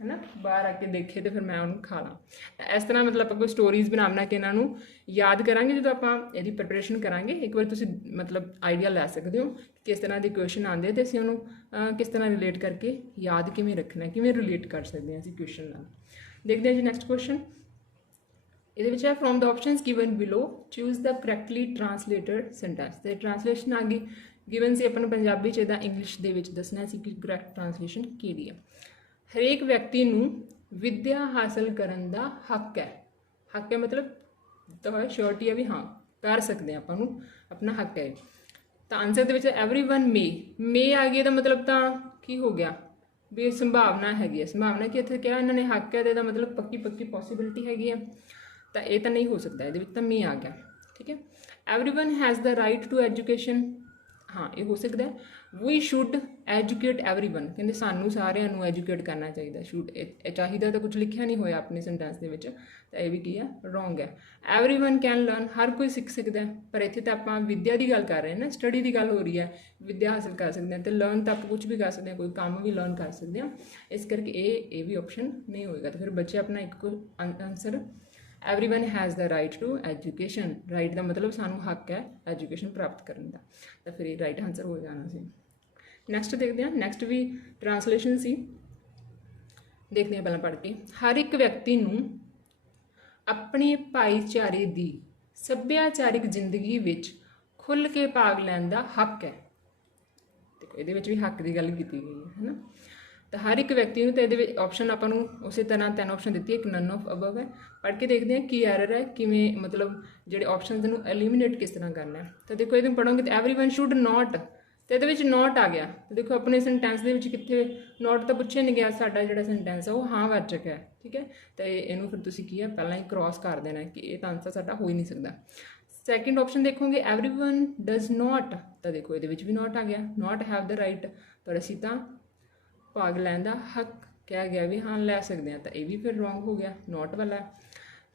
ਹੈ ਨਾ ਬਾਹਰ ਆ ਕੇ ਦੇਖੇ ਅਤੇ ਫਿਰ ਮੈਂ ਉਹਨੂੰ ਖਾ ਲਾਂ। ਇਸ ਤਰ੍ਹਾਂ ਮਤਲਬ ਆਪਾਂ ਕੋਈ ਸਟੋਰੀਜ਼ ਬਣਾ ਕੇ ਇਹਨਾਂ ਨੂੰ ਯਾਦ ਕਰਾਂਗੇ ਜਦੋਂ ਆਪਾਂ ਇਹਦੀ ਪ੍ਰੈਪਰੇਸ਼ਨ ਕਰਾਂਗੇ। ਇੱਕ ਵਾਰ ਤੁਸੀਂ ਮਤਲਬ ਆਈਡੀਆ ਲੈ ਸਕਦੇ ਹੋ ਕਿਸ ਤਰ੍ਹਾਂ ਦੇ ਕੁਐਸਚਨ ਆਉਂਦੇ ਅਤੇ ਅਸੀਂ ਉਹਨੂੰ ਕਿਸ ਤਰ੍ਹਾਂ ਰਿਲੇਟ ਕਰਕੇ ਯਾਦ ਕਿਵੇਂ ਰੱਖਣਾ, ਕਿਵੇਂ ਰਿਲੇਟ ਕਰ ਸਕਦੇ ਹਾਂ ਅਸੀਂ ਕੁਐਸਚਨ ਨਾਲ। ਦੇਖਦੇ ਹਾਂ ਜੀ ਨੈਕਸਟ ਕੁਐਸਚਨ। ਇਹਦੇ ਵਿੱਚ ਹੈ from the options given below choose the correctly translated sentence. ਅਤੇ ਟਰਾਂਸਲੇਸ਼ਨ ਆ ਗਈ ਗਿਵਨ ਸੀ ਆਪਾਂ ਨੂੰ ਪੰਜਾਬੀ 'ਚ, ਇਹਦਾ ਇੰਗਲਿਸ਼ ਦੇ ਵਿੱਚ ਦੱਸਣਾ ਸੀ ਕਿ ਕਰੈਕਟ ਟਰਾਂਸਲੇਸ਼ਨ ਕਿਹੜੀ ਹੈ। ਹਰੇਕ ਵਿਅਕਤੀ ਨੂੰ ਵਿੱਦਿਆ ਹਾਸਲ ਕਰਨ ਦਾ ਹੱਕ ਹੈ। ਹੱਕ ਹੈ ਮਤਲਬ ਤਾਂ ਸ਼ੋਰਟੀ ਹੈ ਵੀ ਹਾਂ ਕਰ ਸਕਦੇ ਹਾਂ, ਆਪਾਂ ਨੂੰ ਆਪਣਾ ਹੱਕ ਹੈ। ਤਾਂ ਆਨਸਰ ਦੇ ਵਿੱਚ ਐਵਰੀਵਨ ਮੇ ਆ ਗਈ, ਇਹਦਾ ਮਤਲਬ ਤਾਂ ਕੀ ਹੋ ਗਿਆ ਵੀ ਸੰਭਾਵਨਾ ਹੈਗੀ ਹੈ। ਸੰਭਾਵਨਾ ਕਿ ਇੱਥੇ ਕਿਹਾ ਇਹਨਾਂ ਨੇ ਹੱਕ ਹੈ ਤੇ ਇਹਦਾ ਮਤਲਬ ਪੱਕੀ ਪੋਸੀਬਿਲਿਟੀ ਹੈਗੀ ਆ, ਤਾਂ ਇਹ ਤਾਂ ਨਹੀਂ ਹੋ ਸਕਦਾ, ਇਹਦੇ ਵਿੱਚ ਤਾਂ ਮੇ ਆ ਗਿਆ, ਠੀਕ ਹੈ। Everyone has the right to education, ਹਾਂ ਇਹ ਹੋ ਸਕਦਾ। ਵੀ ਸ਼ੁੱਡ ਐਜੂਕੇਟ ਐਵਰੀਵਨ, ਕਹਿੰਦੇ ਸਾਨੂੰ ਸਾਰਿਆਂ ਨੂੰ ਐਜੂਕੇਟ ਕਰਨਾ ਚਾਹੀਦਾ। ਸ਼ੁੱਡ ਇਹ ਚਾਹੀਦਾ ਤਾਂ ਕੁਝ ਲਿਖਿਆ ਨਹੀਂ ਹੋਇਆ ਆਪਣੇ ਸੈਂਟੈਂਸ ਦੇ ਵਿੱਚ, ਤਾਂ ਇਹ ਵੀ ਕੀ ਹੈ ਰੋਂਗ ਹੈ। ਐਵਰੀਵਨ ਕੈਨ ਲਰਨ, ਹਰ ਕੋਈ ਸਿੱਖ ਸਕਦਾ, ਪਰ ਇੱਥੇ ਤਾਂ ਆਪਾਂ ਵਿੱਦਿਆ ਦੀ ਗੱਲ ਕਰ ਰਹੇ ਹਾਂ ਨਾ, ਸਟੱਡੀ ਦੀ ਗੱਲ ਹੋ ਰਹੀ ਹੈ। ਵਿੱਦਿਆ ਹਾਸਲ ਕਰ ਸਕਦੇ ਹਾਂ ਅਤੇ ਲਰਨ ਤਾਂ ਆਪਾਂ ਕੁਝ ਵੀ ਕਰ ਸਕਦੇ ਹਾਂ, ਕੋਈ ਕੰਮ ਵੀ ਲਰਨ ਕਰ ਸਕਦੇ ਹਾਂ। ਇਸ ਕਰਕੇ ਇਹ ਵੀ ਆਪਸ਼ਨ ਨਹੀਂ ਹੋਏਗਾ। ਤਾਂ ਫਿਰ ਬੱਚੇ ਆਪਣਾ ਇੱਕ answer everyone has the right to education. Right ਦਾ ਮਤਲਬ ਸਾਨੂੰ ਹੱਕ ਹੈ ਐਜੂਕੇਸ਼ਨ ਪ੍ਰਾਪਤ ਕਰਨ ਦਾ, ਤਾਂ ਫਿਰ ਇਹ ਰਾਈਟ ਆਨਸਰ ਹੋ ਜਾਣਾ ਸੀ। ਨੈਕਸਟ ਦੇਖਦੇ ਹਾਂ। ਨੈਕਸਟ ਵੀ ਟਰਾਂਸਲੇਸ਼ਨ ਸੀ, ਦੇਖਦੇ ਹਾਂ ਪਹਿਲਾਂ ਪੜ੍ਹ ਕੇ। ਹਰ ਇੱਕ ਵਿਅਕਤੀ ਨੂੰ ਆਪਣੇ ਭਾਈਚਾਰੇ ਦੀ ਸੱਭਿਆਚਾਰਿਕ ਜ਼ਿੰਦਗੀ ਵਿੱਚ ਖੁੱਲ੍ਹ ਕੇ ਭਾਗ ਲੈਣ ਦਾ ਹੱਕ ਹੈ। ਦੇਖੋ ਇਹਦੇ ਵਿੱਚ ਵੀ ਹੱਕ ਦੀ ਗੱਲ ਕੀਤੀ ਗਈ ਹੈ ਨਾ। ਤਾਂ ਹਰ ਇੱਕ ਵਿਅਕਤੀ ਨੂੰ, ਤਾਂ ਇਹਦੇ ਵਿੱਚ ਆਪਸ਼ਨ ਆਪਾਂ ਨੂੰ ਉਸੇ ਤਰ੍ਹਾਂ 3 ਆਪਸ਼ਨ ਦਿੱਤੀ, ਇੱਕ ਨਨ ਆਫ ਅਬਵ ਹੈ। ਪੜ੍ਹ ਕੇ ਦੇਖਦੇ ਹਾਂ ਕੀ ਐਰਰ ਹੈ, ਕਿਵੇਂ ਮਤਲਬ ਜਿਹੜੇ ਆਪਸ਼ਨਸ ਨੂੰ ਐਲੀਮੀਨੇਟ ਕਿਸ ਤਰ੍ਹਾਂ ਕਰਨਾ ਹੈ। ਤਾਂ ਦੇਖੋ ਇਹਨੂੰ ਪੜ੍ਹੋਗੇ ਤਾਂ ਐਵਰੀਵਨ ਸ਼ੁੱਡ ਨਾਟ, ਅਤੇ ਇਹਦੇ ਵਿੱਚ ਨਾਟ ਆ ਗਿਆ। ਤਾਂ ਦੇਖੋ ਆਪਣੇ ਸੈਂਟੈਂਸ ਦੇ ਵਿੱਚ ਕਿੱਥੇ ਨਾਟ ਤਾਂ ਪੁੱਛਿਆ ਨਹੀਂ ਗਿਆ, ਸਾਡਾ ਜਿਹੜਾ ਸੈਂਟੈਂਸ ਆ ਉਹ ਹਾਂ ਵਾਚਕ ਹੈ, ਠੀਕ ਹੈ। ਤਾਂ ਇਹਨੂੰ ਫਿਰ ਤੁਸੀਂ ਕੀ ਹੈ ਪਹਿਲਾਂ ਹੀ ਕ੍ਰੋਸ ਕਰ ਦੇਣਾ ਕਿ ਇਹ ਤਾਂ ਆਨਸਰ ਸਾਡਾ ਹੋ ਹੀ ਨਹੀਂ ਸਕਦਾ। ਸੈਕਿੰਡ ਆਪਸ਼ਨ ਦੇਖੋਗੇ ਐਵਰੀਵਨ ਡਜ਼ ਨਾਟ, ਤਾਂ ਦੇਖੋ ਇਹਦੇ ਵਿੱਚ ਵੀ ਨਾਟ ਆ ਗਿਆ, ਨਾਟ ਹੈਵ ਦ ਰਾਈਟ, ਪਰ ਅਸੀਂ ਤਾਂ ਭਾਗ ਲੈਣ ਦਾ ਹੱਕ ਕਿਹਾ ਗਿਆ ਵੀ ਹਾਂ ਲੈ ਸਕਦੇ ਹਾਂ, ਤਾਂ ਇਹ ਵੀ ਫਿਰ ਰੋਂਗ ਹੋ ਗਿਆ, ਨਾਟ ਵਾਲਾ।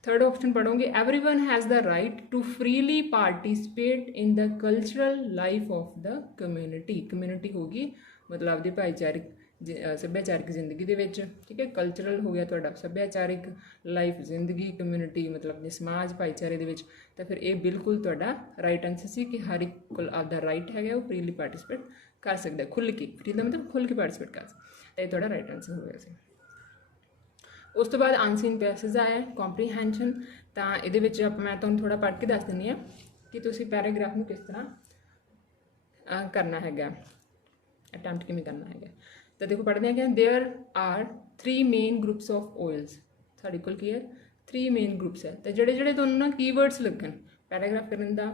ਥਰਡ ਆਪਸ਼ਨ ਪੜ੍ਹੋਗੇ everyone has the right to freely participate in the cultural life of the community. Community ਹੋ ਗਈ ਮਤਲਬ ਆਪਦੀ ਭਾਈਚਾਰਕ ਸੱਭਿਆਚਾਰਕ ਜ਼ਿੰਦਗੀ ਦੇ ਵਿੱਚ, ਠੀਕ ਹੈ। ਕਲਚਰਲ ਹੋ ਗਿਆ ਤੁਹਾਡਾ ਸੱਭਿਆਚਾਰਿਕ ਲਾਈਫ, ਜ਼ਿੰਦਗੀ, ਕਮਿਊਨਿਟੀ ਮਤਲਬ ਆਪਣੇ ਸਮਾਜ ਭਾਈਚਾਰੇ ਦੇ ਵਿੱਚ। ਤਾਂ ਫਿਰ ਇਹ ਬਿਲਕੁਲ ਤੁਹਾਡਾ ਰਾਈਟ ਆਨਸਰ ਸੀ ਕਿ ਹਰ ਇੱਕ ਕੋਲ ਆਪਦਾ ਰਾਈਟ ਹੈਗਾ ਉਹ ਫਰੀਲੀ ਪਾਰਟੀਸਪੇਟ ਕਰ ਸਕਦਾ, ਖੁੱਲ੍ਹ ਕੇ। ਫਰੀ ਦਾ ਮਤਲਬ ਖੁੱਲ੍ਹ ਕੇ ਪਾਰਟੀਸਪੇਟ ਕਰ ਸਕਦਾ, ਇਹ ਤੁਹਾਡਾ ਰਾਈਟ ਆਨਸਰ ਹੋ ਗਿਆ ਸੀ। ਉਸ ਤੋਂ ਬਾਅਦ ਅਨਸੀਨ ਪੈਸੇਜ ਆਇਆ ਕੰਪਰੀਹੈਂਸ਼ਨ। ਤਾਂ ਇਹਦੇ ਵਿੱਚ ਮੈਂ ਤੁਹਾਨੂੰ ਥੋੜ੍ਹਾ ਪੜ੍ਹ ਕੇ ਦੱਸ ਦਿੰਦੀ ਹਾਂ ਕਿ ਤੁਸੀਂ ਪੈਰਾਗ੍ਰਾਫ ਨੂੰ ਕਿਸ ਤਰ੍ਹਾਂ ਕਰਨਾ ਹੈਗਾ, ਅਟੈਂਪਟ ਕਿਵੇਂ ਕਰਨਾ ਹੈਗਾ। ਤਾਂ ਦੇਖੋ ਪੜ੍ਹਦੇ ਹਾਂ ਕਿ there are 3 main groups of oils. ਸਾਡੇ ਕੋਲ ਕੀ ਹੈ 3 ਮੇਨ ਗਰੁੱਪਸ ਹੈ। ਤਾਂ ਜਿਹੜੇ ਤੁਹਾਨੂੰ ਨਾ ਕੀਵਰਡਸ ਲੱਗਣ ਪੈਰਾਗ੍ਰਾਫ ਕਰਨ ਦਾ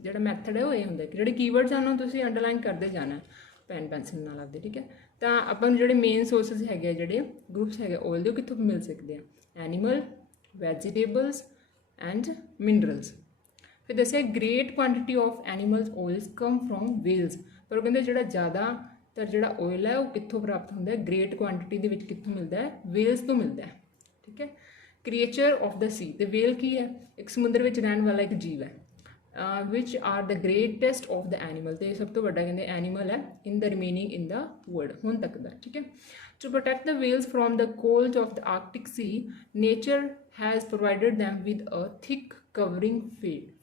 ਜਿਹੜਾ ਮੈਥਡ ਹੈ ਉਹ ਇਹ ਹੁੰਦਾ ਕਿ ਜਿਹੜੇ ਕੀਵਰਡਸ ਹਨ ਉਹ ਤੁਸੀਂ ਅੰਡਰਲਾਈਨ ਕਰਦੇ ਜਾਣਾ ਪੈਨ ਪੈਨਸਿਲ ਨਾਲ ਆਪਦੇ, ਠੀਕ ਹੈ। ਤਾਂ ਆਪਾਂ ਨੂੰ ਜਿਹੜੇ ਮੇਨ ਸੋਰਸਿਸ ਹੈਗੇ ਆ, ਜਿਹੜੇ ਗਰੁੱਪਸ ਹੈਗੇ ਆਇਲ ਦੇ, ਉਹ ਕਿੱਥੋਂ ਮਿਲ ਸਕਦੇ ਆ? Animal, vegetables and minerals. ਫਿਰ ਦੱਸਿਆ great quantity of animals oils come from whales, ਪਰ ਉਹ ਕਹਿੰਦੇ ਜਿਹੜਾ ਜ਼ਿਆਦਾਤਰ ਜਿਹੜਾ ਆਇਲ ਹੈ ਉਹ ਕਿੱਥੋਂ ਪ੍ਰਾਪਤ ਹੁੰਦਾ ਹੈ? ਗ੍ਰੇਟ ਕੁਆਂਟਿਟੀ ਦੇ ਵਿੱਚ ਕਿੱਥੋਂ ਮਿਲਦਾ ਹੈ? ਵੇਲਸ ਤੋਂ ਮਿਲਦਾ ਹੈ, ਠੀਕ ਹੈ। ਕ੍ਰੀਏਚਰ ਆਫ ਦ ਸੀ, ਤੇ ਵੇਲ ਕੀ ਹੈ? ਇੱਕ ਸਮੁੰਦਰ ਵਿੱਚ ਰਹਿਣ ਵਾਲਾ ਇੱਕ ਜੀਵ ਹੈ। Which are the greatest of the animal, ਤੇ ਸਭ ਤੋਂ ਵੱਡਾ ਕਹਿੰਦੇ ਐਨੀਮਲ ਹੈ ਇਨ ਦ ਰਿਮੇਨਿੰਗ ਇਨ ਦ ਵਰਲਡ ਹੁਣ ਤੱਕ ਦਾ, ਠੀਕ ਹੈ। To protect the whales from the cold of the Arctic sea, nature has provided them with a thick covering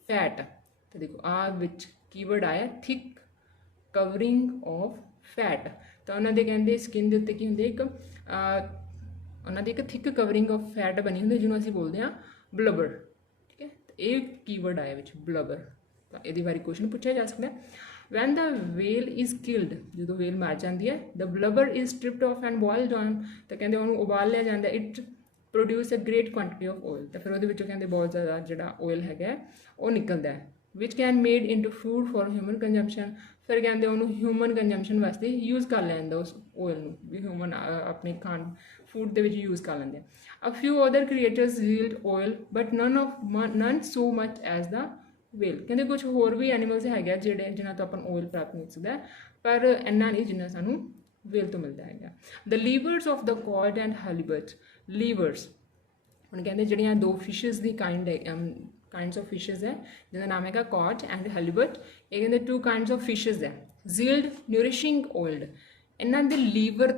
fat. ਤਾਂ ਦੇਖੋ ਆ ਵਿੱਚ ਕੀਵਰਡ ਆਇਆ ਥਿਕ ਕਵਰਿੰਗ ਆਫ ਫੈਟ। ਤਾਂ ਉਹਨਾਂ ਦੇ ਕਹਿੰਦੇ ਸਕਿਨ ਦੇ ਉੱਤੇ ਕੀ ਹੁੰਦੇ, ਇੱਕ ਉਹਨਾਂ ਦੀ ਇੱਕ ਥਿਕ ਕਵਰਿੰਗ ਆਫ ਫੈਟ ਬਣੀ ਹੁੰਦੀ ਜਿਹਨੂੰ ਅਸੀਂ ਬੋਲਦੇ ਹਾਂ ਬਲਬਰ, ਠੀਕ ਹੈ। ਇਹ ਕੀਵਰਡ ਆਇਆ ਵਿੱਚ ਬਲਬਰ। ਤਾਂ ਇਹਦੀ ਬਾਰੇ ਕੁਐਸਚਨ ਪੁੱਛਿਆ ਜਾ ਸਕਦਾ। When the whale is killed, ਜਦੋਂ ਵੇਲ ਮਾਰ ਜਾਂਦੀ ਹੈ, the blubber is stripped off and boiled on, ਤਾਂ ਕਹਿੰਦੇ ਉਹਨੂੰ ਉਬਾਲ ਲਿਆ ਜਾਂਦਾ। It produce a great quantity of oil, ਤਾਂ ਫਿਰ ਉਹਦੇ ਵਿੱਚੋਂ ਕਹਿੰਦੇ ਬਹੁਤ ਜ਼ਿਆਦਾ ਜਿਹੜਾ ਆਇਲ ਹੈਗਾ ਉਹ ਨਿਕਲਦਾ ਹੈ। Which can made into food for human consumption, ਫਿਰ ਕਹਿੰਦੇ ਉਹਨੂੰ ਹਿਊਮਨ ਕੰਜ਼ੰਪਸ਼ਨ ਵਾਸਤੇ ਯੂਜ਼ ਕਰ ਲੈਂਦਾ ਉਸ ਆਇਲ ਨੂੰ, ਵੀ ਹਿਊਮਨ ਆਪਣੇ ਖਾਣ ਫੂਡ ਦੇ ਵਿੱਚ ਯੂਜ਼ ਕਰ ਲੈਂਦੇ ਆ। A few other creatures yield oil but none so much as the whale, ਕਹਿੰਦੇ ਕੁਝ ਹੋਰ ਵੀ ਐਨੀਮਲਸ ਹੈਗੇ ਜਿਹੜੇ ਜਿਨ੍ਹਾਂ ਤੋਂ ਆਪਾਂ ਨੂੰ ਆਇਲ ਪ੍ਰਾਪਤ ਮਿਲ ਸਕਦਾ, ਪਰ ਇੰਨਾ ਨਹੀਂ ਜਿੰਨਾ ਸਾਨੂੰ ਵੇਲ ਤੋਂ ਮਿਲਦਾ ਹੈਗਾ। ਦ ਲੀਵਰਸ ਆਫ ਦ ਕੌਡ ਐਂਡ ਹੈਲੀਬਟ, ਲੀਵਰਸ ਹੁਣ ਕਹਿੰਦੇ ਜਿਹੜੀਆਂ ਦੋ ਫਿਸ਼ਿਸ ਦੀ ਕਾइंड्स ऑफ फिशेस है जिनका नाम है कॉड एंड हेलीबट। ये कहते टू काइंड्स ऑफ फिशेस है जील्ड न्यूरिशिंग ऑयल, इन्हां दे लीवर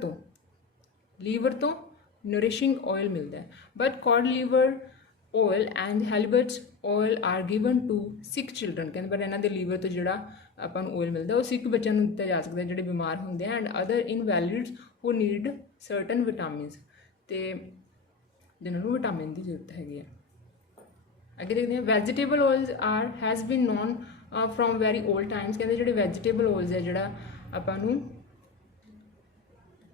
तो नूरिशिंग ऑयल मिलता है। But cod liver oil and halibut's oil are given to sick children, कहते पर इन्हां दे लीवर तो जिहड़ा आपां नूं ऑयल मिलता वो सिक बच्चों नूं दित्ता जा सकता जिहड़े बीमार होंदे and other invalids who need certain vitamins, ते जिन्हां नूं विटामिन की जरूरत हैगी है। अगे देखते हैं vegetable oils are has been known from very old times, कहते जो वैजीटेबल ऑयल्स है जोड़ा आपानू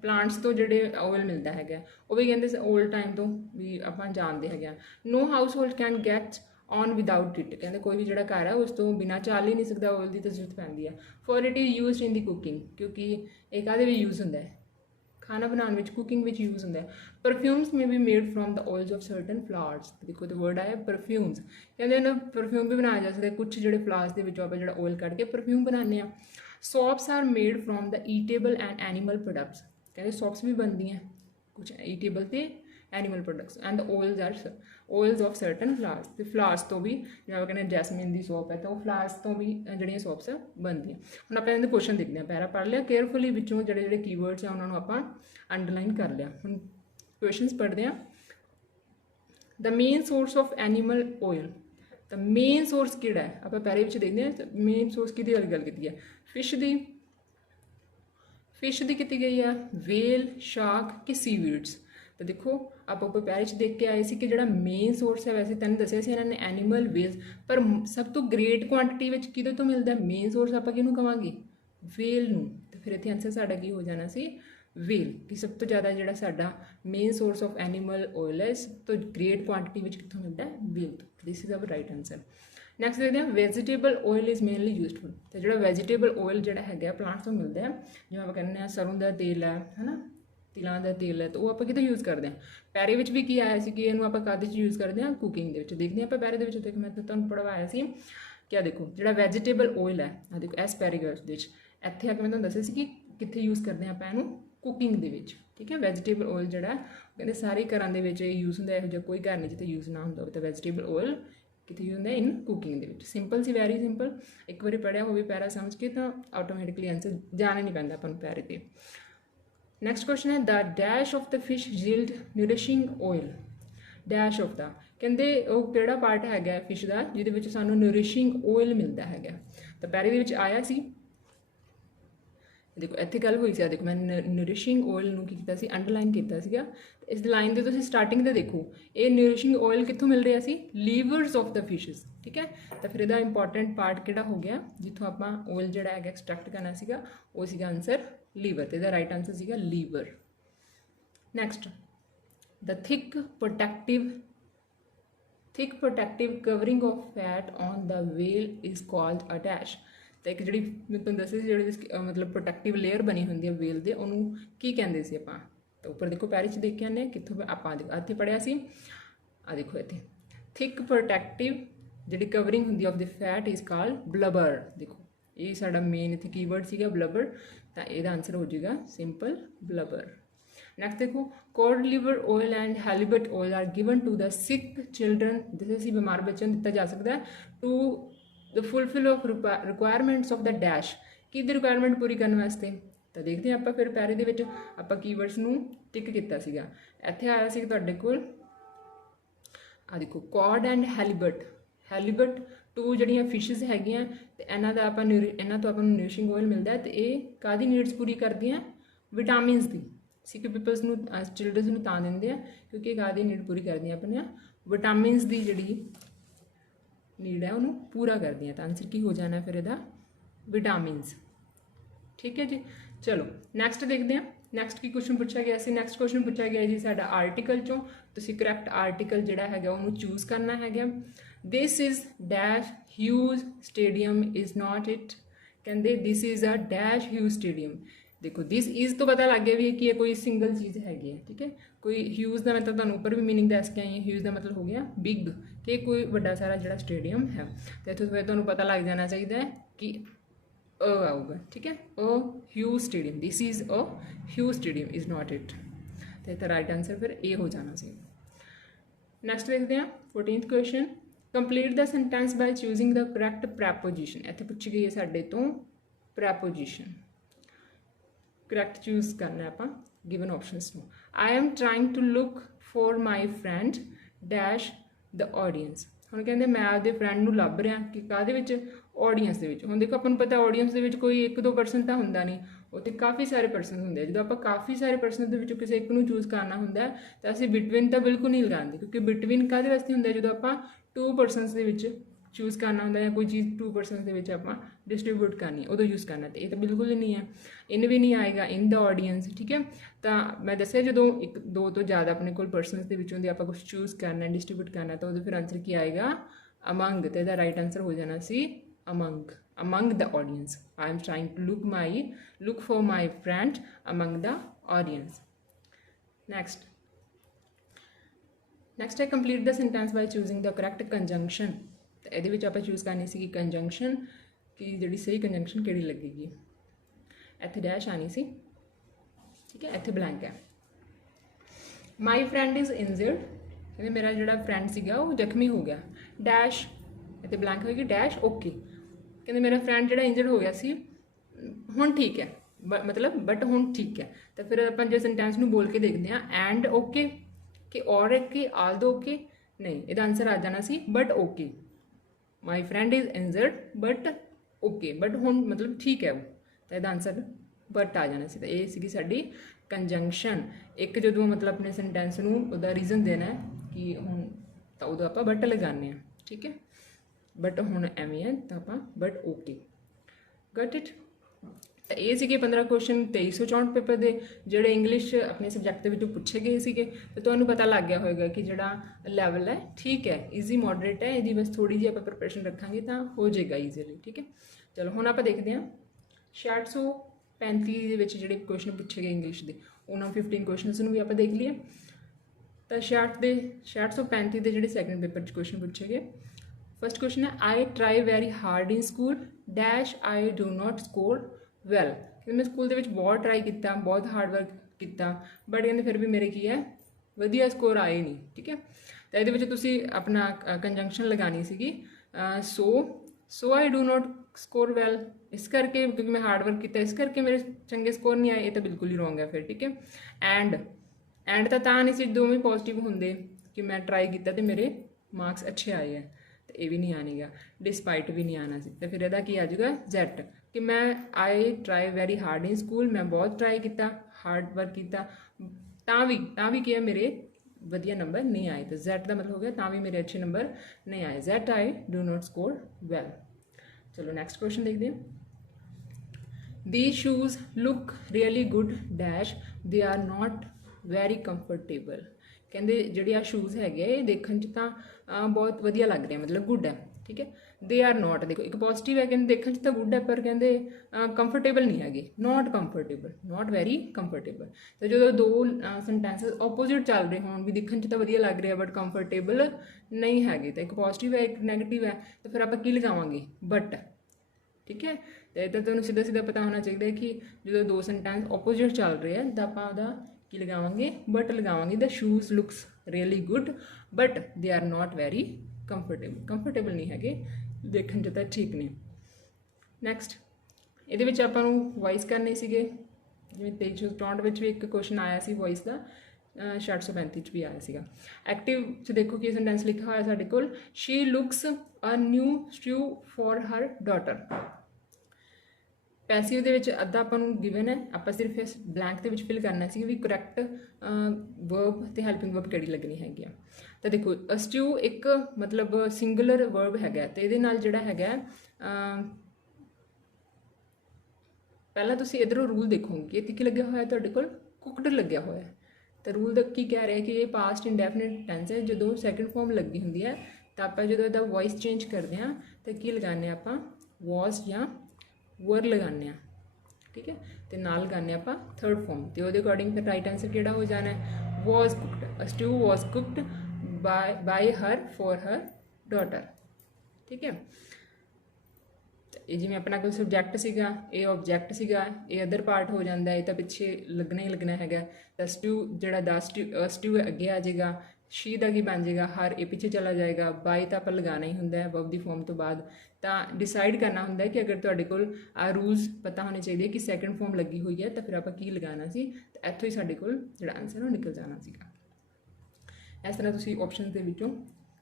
प्लांट्स तो जोड़े ऑयल मिलता है वो भी कहते ओल्ड टाइम तो भी आप जानते हैं। No household can get on without it, कहते कोई भी जो घर है उस तो बिना चल ही नहीं सकता, ऑयल की तो जरूरत पैंती है। For it is use in the cooking, क्योंकि एक आदि भी यूज़ होंगे खाना बनाने में, कुकिंग में यूज़ होंगे। परफ्यूम्स में भी made from the oils of certain flowers, देखो तो वर्ड आया परफ्यूम्स, कहते हैं परफ्यूम भी बनाया जा सकता है कुछ जो फ्लावर्स के विचों आप जो ऑयल कट के परफ्यूम बनाने। Soaps are made from the edible and animal products, कहते सॉप्स भी बनती हैं कुछ ईटेबल तो animal products. And oils of certain flowers, तो फ्लावर्स तो भी जो कहते हैं जैसमिन की सॉप है तो वो फ्लावर्स तो भी जो सॉप्स बनती हैं। हम आप इन्हें क्वेश्चन देखते हैं, पैरा पढ़ लिया केयरफुली, विचों जो कीवर्ड्स हैं उन्होंने आप अंडरलाइन कर लिया। हम क्वेश्चन पढ़ते हैं। The main source of animal oil, the main source किहड़ा है आप पैरे देखते हैं। मेन सोर्स की गल की है, फिश की की गई है, वेल, शार्क कि सीवीड्स। तो देखो आप पैरे देख के आए थे कि जो मेन सोर्स है, वैसे तेन दसिया से इन्होंने एनीमल वेल्स, पर सब तो ग्रेट क्वांटिटी में कि तो मिलता है मेन सोर्स आप किनू कहांगे वेल नूं, तो फिर इत्थे आंसर साडा की हो जाना सी वेल, कि सब तो ज़्यादा जो साडा main source of animal oil है, सब तो ग्रेट क्वांटिटी में कितों मिलता है वेल तो। This is our right answer. Next देखते हैं vegetable oil is mainly useful, तो जो वेजिटेबल ऑयल जो है प्लांट्स तो मिलता है, जो आप कहने सरों का तेल है ना, तिलों का तेल है, तो वो आप कितों यूज़ करते हैं। पैरे में भी की आया कि इनू आप काहदे यूज़ करते हैं कुकिंग के, देखते हैं आप पैरे के देखो मैं तुहानूं पढ़वाया सी क्या, देखो जो वेजिटेबल ऑयल है देखो एस्पैरागस इत्थे आके मैं तुहानूं दस्सिया सी कि कित्थे यूज़ करते हैं आप इनू कुकिंग दे विच, ठीक है। वेजिटेबल ऑयल जो कहते सारे घरों के यूज़ होंगे, यहो कोई घर नहीं जिते यूज़ ना होंगे, तो वेजिटेबल ऑयल कितने यूज़ होंगे in cooking they which. Simple सी वैरी सिंपल, एक बार पढ़िया हो पैरा समझ के तो ऑटोमैटिकली आंसर जाना नहीं पैंदा अपन पैरे पे। नैक्सट क्वेश्चन है the dash of the fish yield nourishing oil, dash of the कहते वो किहड़ा पार्ट है फिश का जिहदे सानू न्यूरिशिंग ऑयल मिलता है, तो पैरे दे विच आया सी देखो इत्थे गल हुई सी, देखो मैं न्यूरिशिंग ऑयल नूं की कीता सी अंडरलाइन कीता सीगा। इस लाइन दे तुसीं स्टार्टिंग ते देखो ये न्यूरिशिंग ऑयल कित्थों मिल रहा सी लीवर्स ऑफ द फिशेस, ठीक है। तो फिर इहदा इंपॉर्टेंट पार्ट किहड़ा हो गया जिथों आपां ऑयल जिहड़ा है एक्सट्रैक्ट करना सीगा वो सीगा आंसर लीवर, तो इहदा राइट आंसर सीगा liver. Next the thick protective thick protective covering of fat on the whale is called a dash. तो एक जी मैं तुम दसी जी मतलब प्रोटैक्टिव लेयर बनी होंगी है वेल दे उन्होंने की कहते सी आप। तो उपर देखो पैरी च देख के आने कितों आप इतने पढ़िया सी आ देखो इतने थिक प्रोटैक्टिव जी कवरिंग होंगी of the fat is called blubber. देखो ये साडा मेन इतने कीवर्ड सीगा ब्लबर, तो यदा आंसर हो जाएगा सिंपल ब्लबर। नैक्सट देखो cod liver oil and halibut oil are given to the sick children, जिसे बीमार बच्चों दिता जा सकता है to the fulfil of requirements of the dash, कि रिक्वायरमेंट पूरी करने वास्ते। तो देखते हैं आप फिर पैरे दे आप कीवर्ड्स नूं टिक किया सीगा। इत्थे आया सी तुहाडे कोल आ देखो कॉड एंड हैलीबट, हैलीबट टू जड़ियाँ फिशिज हैगियां तो इन्हां दा आपां इन्हां तो आपां नूं न्यूरिशिंग ऑयल मिलता है। तो ये काहदी नीड्स पूरी करदियां विटामिनस दी, सिक पीपल्स नूं चिल्ड्रनस नूं तां दिंदे आ क्योंकि काहदी नीड पूरी करदियां अपनियां विटामिनस दी जिहड़ी नीड है उन्होंने पूरा करदियां। तो आंसर की हो जाना फिर इहदा विटामिनस। ठीक है जी, चलो नैक्सट देखते हैं नैक्सट की क्वेश्चन पूछा गया सी। नैक्सट क्वेश्चन पूछा गया जी साडा आर्टिकल चों, तुसीं करैक्ट आर्टिकल जिहड़ा हैगा उहनूं चूज करना हैगा। This is dash huge stadium is not it, कहते this is a dash huge stadium. देखो दिस इज़ तो पता लग गया भी कि ये कोई सिंगल चीज़ हैगी है। ठीक है, कोई ह्यूज का मतलब तुहानूं उपर भी मीनिंग दस के आई, ह्यूज का मतलब हो गया बिग, कि कोई बड़ा सारा जिहड़ा स्टेडियम है। तो इत्थों फिर तुहानूं पता लग जाना चाहिए कि अ आऊगा। ठीक है, a huge stadium, this is a huge stadium is not it. तो इतना राइट आंसर फिर ए हो जाना सी। नैक्सट देखते हैं 14th question, complete the sentence by choosing the correct preposition. इतने पूछी गई है साडे तो प्रैपोजिशन, करैक्ट चूज करना है आप गिवन ऑप्शनस में। I am trying to look for my friend dash the audience. हम कहते मैं आपके फ्रेंड नूं लभ रहा कि काहदे विच ऑडियंस दे विच। हुण देखो अपन पता ऑडियंस दे विच कोई एक दो परसन तो हुंदा नहीं, उत्ते काफ़ी सारे परसन होंगे। जो आप काफ़ी सारे परसन के विचों किसी एक नूं चूज करना हुंदा तो असीं बिटवीन तो बिल्कुल नहीं लगाते, क्योंकि बिटवीन काहदे वास्ते हुंदा जो आप टू परसनस के विच चूज करना होंदा या कोई चीज़ टू परसनस के विच आपां डिस्ट्रीब्यूट करनी है उदों यूज़ करना। तो ये तो बिल्कुल ही नहीं है, इन भी नहीं आएगा इन द ऑडियंस। ठीक है, तो मैं दसिया जो एक दो तो ज़्यादा अपने को परसनस के विचों आप कुछ चूज करना डिस्ट्रीब्यूट करना तो फिर आंसर की आएगा अमंग। तो यदा राइट आंसर हो जाना सी among, among the audience. I am trying to look for my friend among the audience. Next है complete the sentence by choosing the correct conjunction. तो ये आप चूज करनी सी कंजंक्शन कि जी सही कंजंक्शन कि लगेगी। इत्थे डैश आनी सी, ठीक है, इत्थे ब्लैंक है। माई फ्रेंड इज़ इंजर्ड, कहते मेरा जो फ्रेंड सीगा वो जख्मी हो गया, डैश इत्थे ब्लैंक होगी डैश ओके। कहते मेरा फ्रेंड जो इंजर्ड हो गया सी हुण ठीक है, मतलब बट हुण ठीक है। तो फिर अपन जो सेंटेंस नूं बोल के देखते हैं एंड ओके कि और ओके आल दो ओके, नहीं इसका आंसर आ जाना सी but okay. My friend is injured but okay, but हुण मतलब ठीक है वो, तो इसका आंसर बट आ जाना सी। तो ये सी साडी कंजंक्शन। एक जो मतलब अपने सेंटेंस नूं उहदा रीजन देना है कि हुण तो उदों आपां बट लगाने। ठीक है, बट हुण एवें है तो आपां बट ओके। Got it. तो ये सी 15 क्वेश्चन 2364 पेपर के जोड़े इंग्लिश अपने सबजैक्ट के विचों पूछे गए थे। तो तुहानूं पता लग गया होगा कि जोड़ा लैवल है ठीक है, ईजी मॉडरेट है, यदि बस थोड़ी जी आप प्रिपरेशन रखांगे तो हो जाएगा ईजीली। ठीक है, चलो हुण आप देखते हैं 635 के जोड़े क्वेश्चन पूछे गए इंग्लिश के, उन्होंने 15 क्वेश्चन भी आप देख लिए। तो 635 के जोड़े सैकेंड पेपर क्वेश्चन पूछे गए। फर्स्ट क्वेश्चन है I try very hard in school dash I do not score well. मैं स्कूल के बहुत ट्राई किया, बहुत हार्ड वर्क किया, बट कहते फिर भी मेरे की है वधिया स्कोर आए नहीं। ठीक है, तो ये अपना कंजंक्शन लगानी सी so I do not score well, इस करके क्योंकि मैं हार्ड वर्क किया इस करके मेरे चंगे स्कोर नहीं आए, ये तो बिल्कुल ही रॉन्ग है फिर। ठीक है, एंड तो नहीं सी दोवें पॉजिटिव होंगे कि मैं ट्राई किया तो मेरे मार्क्स अच्छे आए हैं, तो ये भी नहीं आनेगा, डिस्पाइट भी नहीं आना सी। तो फिर यदा की आ जाएगा जैट कि मैं आई try very hard in school, मैं बहुत ट्राई किया हार्ड वर्क किया ता भी किया मेरे वधिया नंबर नहीं आए। तो जैट का मतलब हो गया ता भी मेरे अच्छे नंबर नहीं आए, yet I do not score well. चलो नेक्स्ट क्वेश्चन देखते हैं। These shoes look really good dash they are not very comfortable. ਕਹਿੰਦੇ ਜਿਹੜੇ ਆ ਸ਼ੂਜ਼ ਹੈਗੇ ਇਹ ਦੇਖਣ 'ਚ ਤਾਂ ਬਹੁਤ ਵਧੀਆ ਲੱਗ ਰਹੇ, ਮਤਲਬ ਗੁੱਡ ਹੈ, ਠੀਕ ਹੈ। ਦੇ ਆਰ ਨੋਟ, ਦੇਖੋ ਇੱਕ ਪੋਜ਼ਿਟਿਵ ਹੈ, ਕਹਿੰਦੇ ਦੇਖਣ 'ਚ ਤਾਂ ਗੁੱਡ ਹੈ ਪਰ ਕਹਿੰਦੇ ਕੰਫਰਟੇਬਲ ਨਹੀਂ ਹੈਗੇ, note comfortable, note very comfortable. ਤੇ ਜਦੋਂ ਦੋ ਸੈਂਟੈਂਸਸ ਆਪੋਜ਼ਿਟ ਚੱਲ ਰਹੇ ਹੋਣ, ਵੀ ਦੇਖਣ 'ਚ ਤਾਂ ਵਧੀਆ ਲੱਗ ਰਿਹਾ ਬਟ ਕੰਫਰਟੇਬਲ ਨਹੀਂ ਹੈਗੇ, ਤਾਂ ਇੱਕ ਪੋਜ਼ਿਟਿਵ ਹੈ ਇੱਕ ਨੈਗੇਟਿਵ ਹੈ, ਤਾਂ ਫਿਰ ਆਪਾਂ ਕੀ ਲਗਾਵਾਂਗੇ, ਬਟ, ਠੀਕ ਹੈ। ਤੇ ਇੱਦਾਂ ਤੁਹਾਨੂੰ ਸਿੱਧਾ ਸਿੱਧਾ ਪਤਾ ਹੋਣਾ ਚਾਹੀਦਾ ਹੈ ਕਿ ਜਦੋਂ ਦੋ ਸੈਂਟੈਂਸ ਆਪੋਜ਼ਿਟ ਚੱਲ ਰਹੇ ਆ ਤਾਂ ਆਪਾਂ ਉਹਦਾ ਕੀ ਲਗਾਵਾਂਗੇ, ਬਟ ਲਗਾਵਾਂਗੇ। The shoes looks really good but they are not very comfortable, comfortable ਨਹੀਂ ਹੈਗੇ, ਦੇਖਣ 'ਚ ਤਾਂ ਠੀਕ ਨੇ। ਨੈਕਸਟ ਇਹਦੇ ਵਿੱਚ ਆਪਾਂ ਨੂੰ ਵੌਇਸ ਕਰਨੇ ਸੀਗੇ, ਜਿਵੇਂ 2364 ਵਿੱਚ ਵੀ ਇੱਕ ਕੁਐਸਚਨ ਆਇਆ ਸੀ ਵੌਇਸ ਦਾ, 635 'ਚ ਵੀ ਆਇਆ ਸੀਗਾ। ਐਕਟਿਵ 'ਚ ਦੇਖੋ ਕੀ ਸੈਂਟੈਂਸ ਲਿਖਿਆ ਹੋਇਆ ਸਾਡੇ ਕੋਲ, she looks a new stew for her daughter. Passive ਦੇ ਵਿੱਚ ਅੱਧਾ ਆਪਾਂ ਨੂੰ ਗਿਵਨ ਹੈ, ਆਪਾਂ ਸਿਰਫ ਇਸ ਬਲੈਂਕ ਦੇ ਵਿੱਚ ਫਿਲ ਕਰਨਾ ਸੀ ਵੀ ਕਰੈਕਟ ਵਰਬ ਤੇ ਹੈਲਪਿੰਗ ਵਰਬ ਕਿਹੜੀ ਲੱਗਣੀ ਹੈਗੀ ਆ। ਤਾਂ ਦੇਖੋ ਸਟਿਊ ਇੱਕ ਮਤਲਬ ਸਿੰਗੂਲਰ ਵਰਬ ਹੈਗਾ, ਤੇ ਇਹਦੇ ਨਾਲ ਜਿਹੜਾ ਹੈਗਾ ਪਹਿਲਾਂ ਤੁਸੀਂ ਇਧਰੋਂ ਰੂਲ ਦੇਖੋਗੇ ਕਿ ਇੱਥੇ ਕੀ ਲੱਗਿਆ ਹੋਇਆ ਤੁਹਾਡੇ ਕੋਲ, ਕੁਕਡ ਲੱਗਿਆ ਹੋਇਆ। ਤਾਂ ਰੂਲ ਦਾ ਕੀ ਕਹਿ ਰਿਹਾ ਕਿ ਇਹ ਪਾਸਟ ਇੰਡੈਫੀਨਿਟ ਟੈਂਸ ਹੈ, ਜਦੋਂ ਸੈਕੰਡ ਫਾਰਮ ਲੱਗੀ ਹੁੰਦੀ ਹੈ ਤਾਂ ਆਪਾਂ ਜਦੋਂ ਇਹਦਾ ਵੌਇਸ ਚੇਂਜ ਕਰਦੇ ਹਾਂ ਤਾਂ ਕੀ ਲਗਾਉਂਦੇ ਆਪਾਂ, ਵਾਸ ਜਾਂ ਵਰ ਲਗਾਉਂਦੇ ਹਾਂ, ਠੀਕ ਹੈ। ਤੇ ਨਾਲ ਲਗਾਉਂਦੇ ਆਪਾਂ ਥਰਡ ਫਾਰਮ, ਤੇ ਉਹਦੇ ਅਕੋਰਡਿੰਗ ਫਿਰ ਰਾਈਟ ਆਂਸਰ ਕਿਹੜਾ ਹੋ ਜਾਣਾ ਹੈ, was cooked, a stew was cooked by her for her daughter, ਠੀਕ ਹੈ। ਇਹ ਜਿਵੇਂ ਆਪਣਾ ਕੋਈ ਸਬਜੈਕਟ ਸੀਗਾ, ਇਹ ਆਬਜੈਕਟ ਸੀਗਾ, ਇਹ ਅਦਰ ਪਾਰਟ ਹੋ ਜਾਂਦਾ, ਇਹ ਤਾਂ ਪਿੱਛੇ ਲੱਗਣਾ ਹੀ ਲੱਗਣਾ ਹੈਗਾ। ਤਾਂ ਸਟਿਊ ਜਿਹੜਾ ਦਾ ਸਟਿਊ ਅੱਗੇ ਆ ਜਾਏਗਾ, ਸ਼ੀ ਦਾ ਕੀ ਬਣ ਜਾਏਗਾ, ਹਰ ਇਹ ਪਿੱਛੇ ਚਲਾ ਜਾਏਗਾ, ਬਾਈ ਤਾਂ ਆਪਾਂ ਲਗਾਉਣਾ ਹੀ ਹੁੰਦਾ ਹੈ ਵਰਬ ਦੀ ਫਾਰਮ ਤੋਂ ਬਾਅਦ। ਤਾਂ ਡਿਸਾਈਡ ਕਰਨਾ ਹੁੰਦਾ ਹੈ ਕਿ ਅਗਰ ਤੁਹਾਡੇ ਕੋਲ ਆ ਰੂਲਸ ਪਤਾ ਹੋਣੇ ਚਾਹੀਦੇ ਕਿ ਸੈਕੰਡ ਫਾਰਮ ਲੱਗੀ ਹੋਈ ਹੈ ਤਾਂ ਫਿਰ ਆਪਾਂ ਕੀ ਲਗਾਉਣਾ ਸੀ, ਤਾਂ ਇੱਥੋਂ ਹੀ ਸਾਡੇ ਕੋਲ ਜਿਹੜਾ ਆਨਸਰ ਉਹ ਨਿਕਲ ਜਾਣਾ ਸੀਗਾ। ਇਸ ਤਰ੍ਹਾਂ ਤੁਸੀਂ ਆਪਸ਼ਨ ਦੇ ਵਿੱਚੋਂ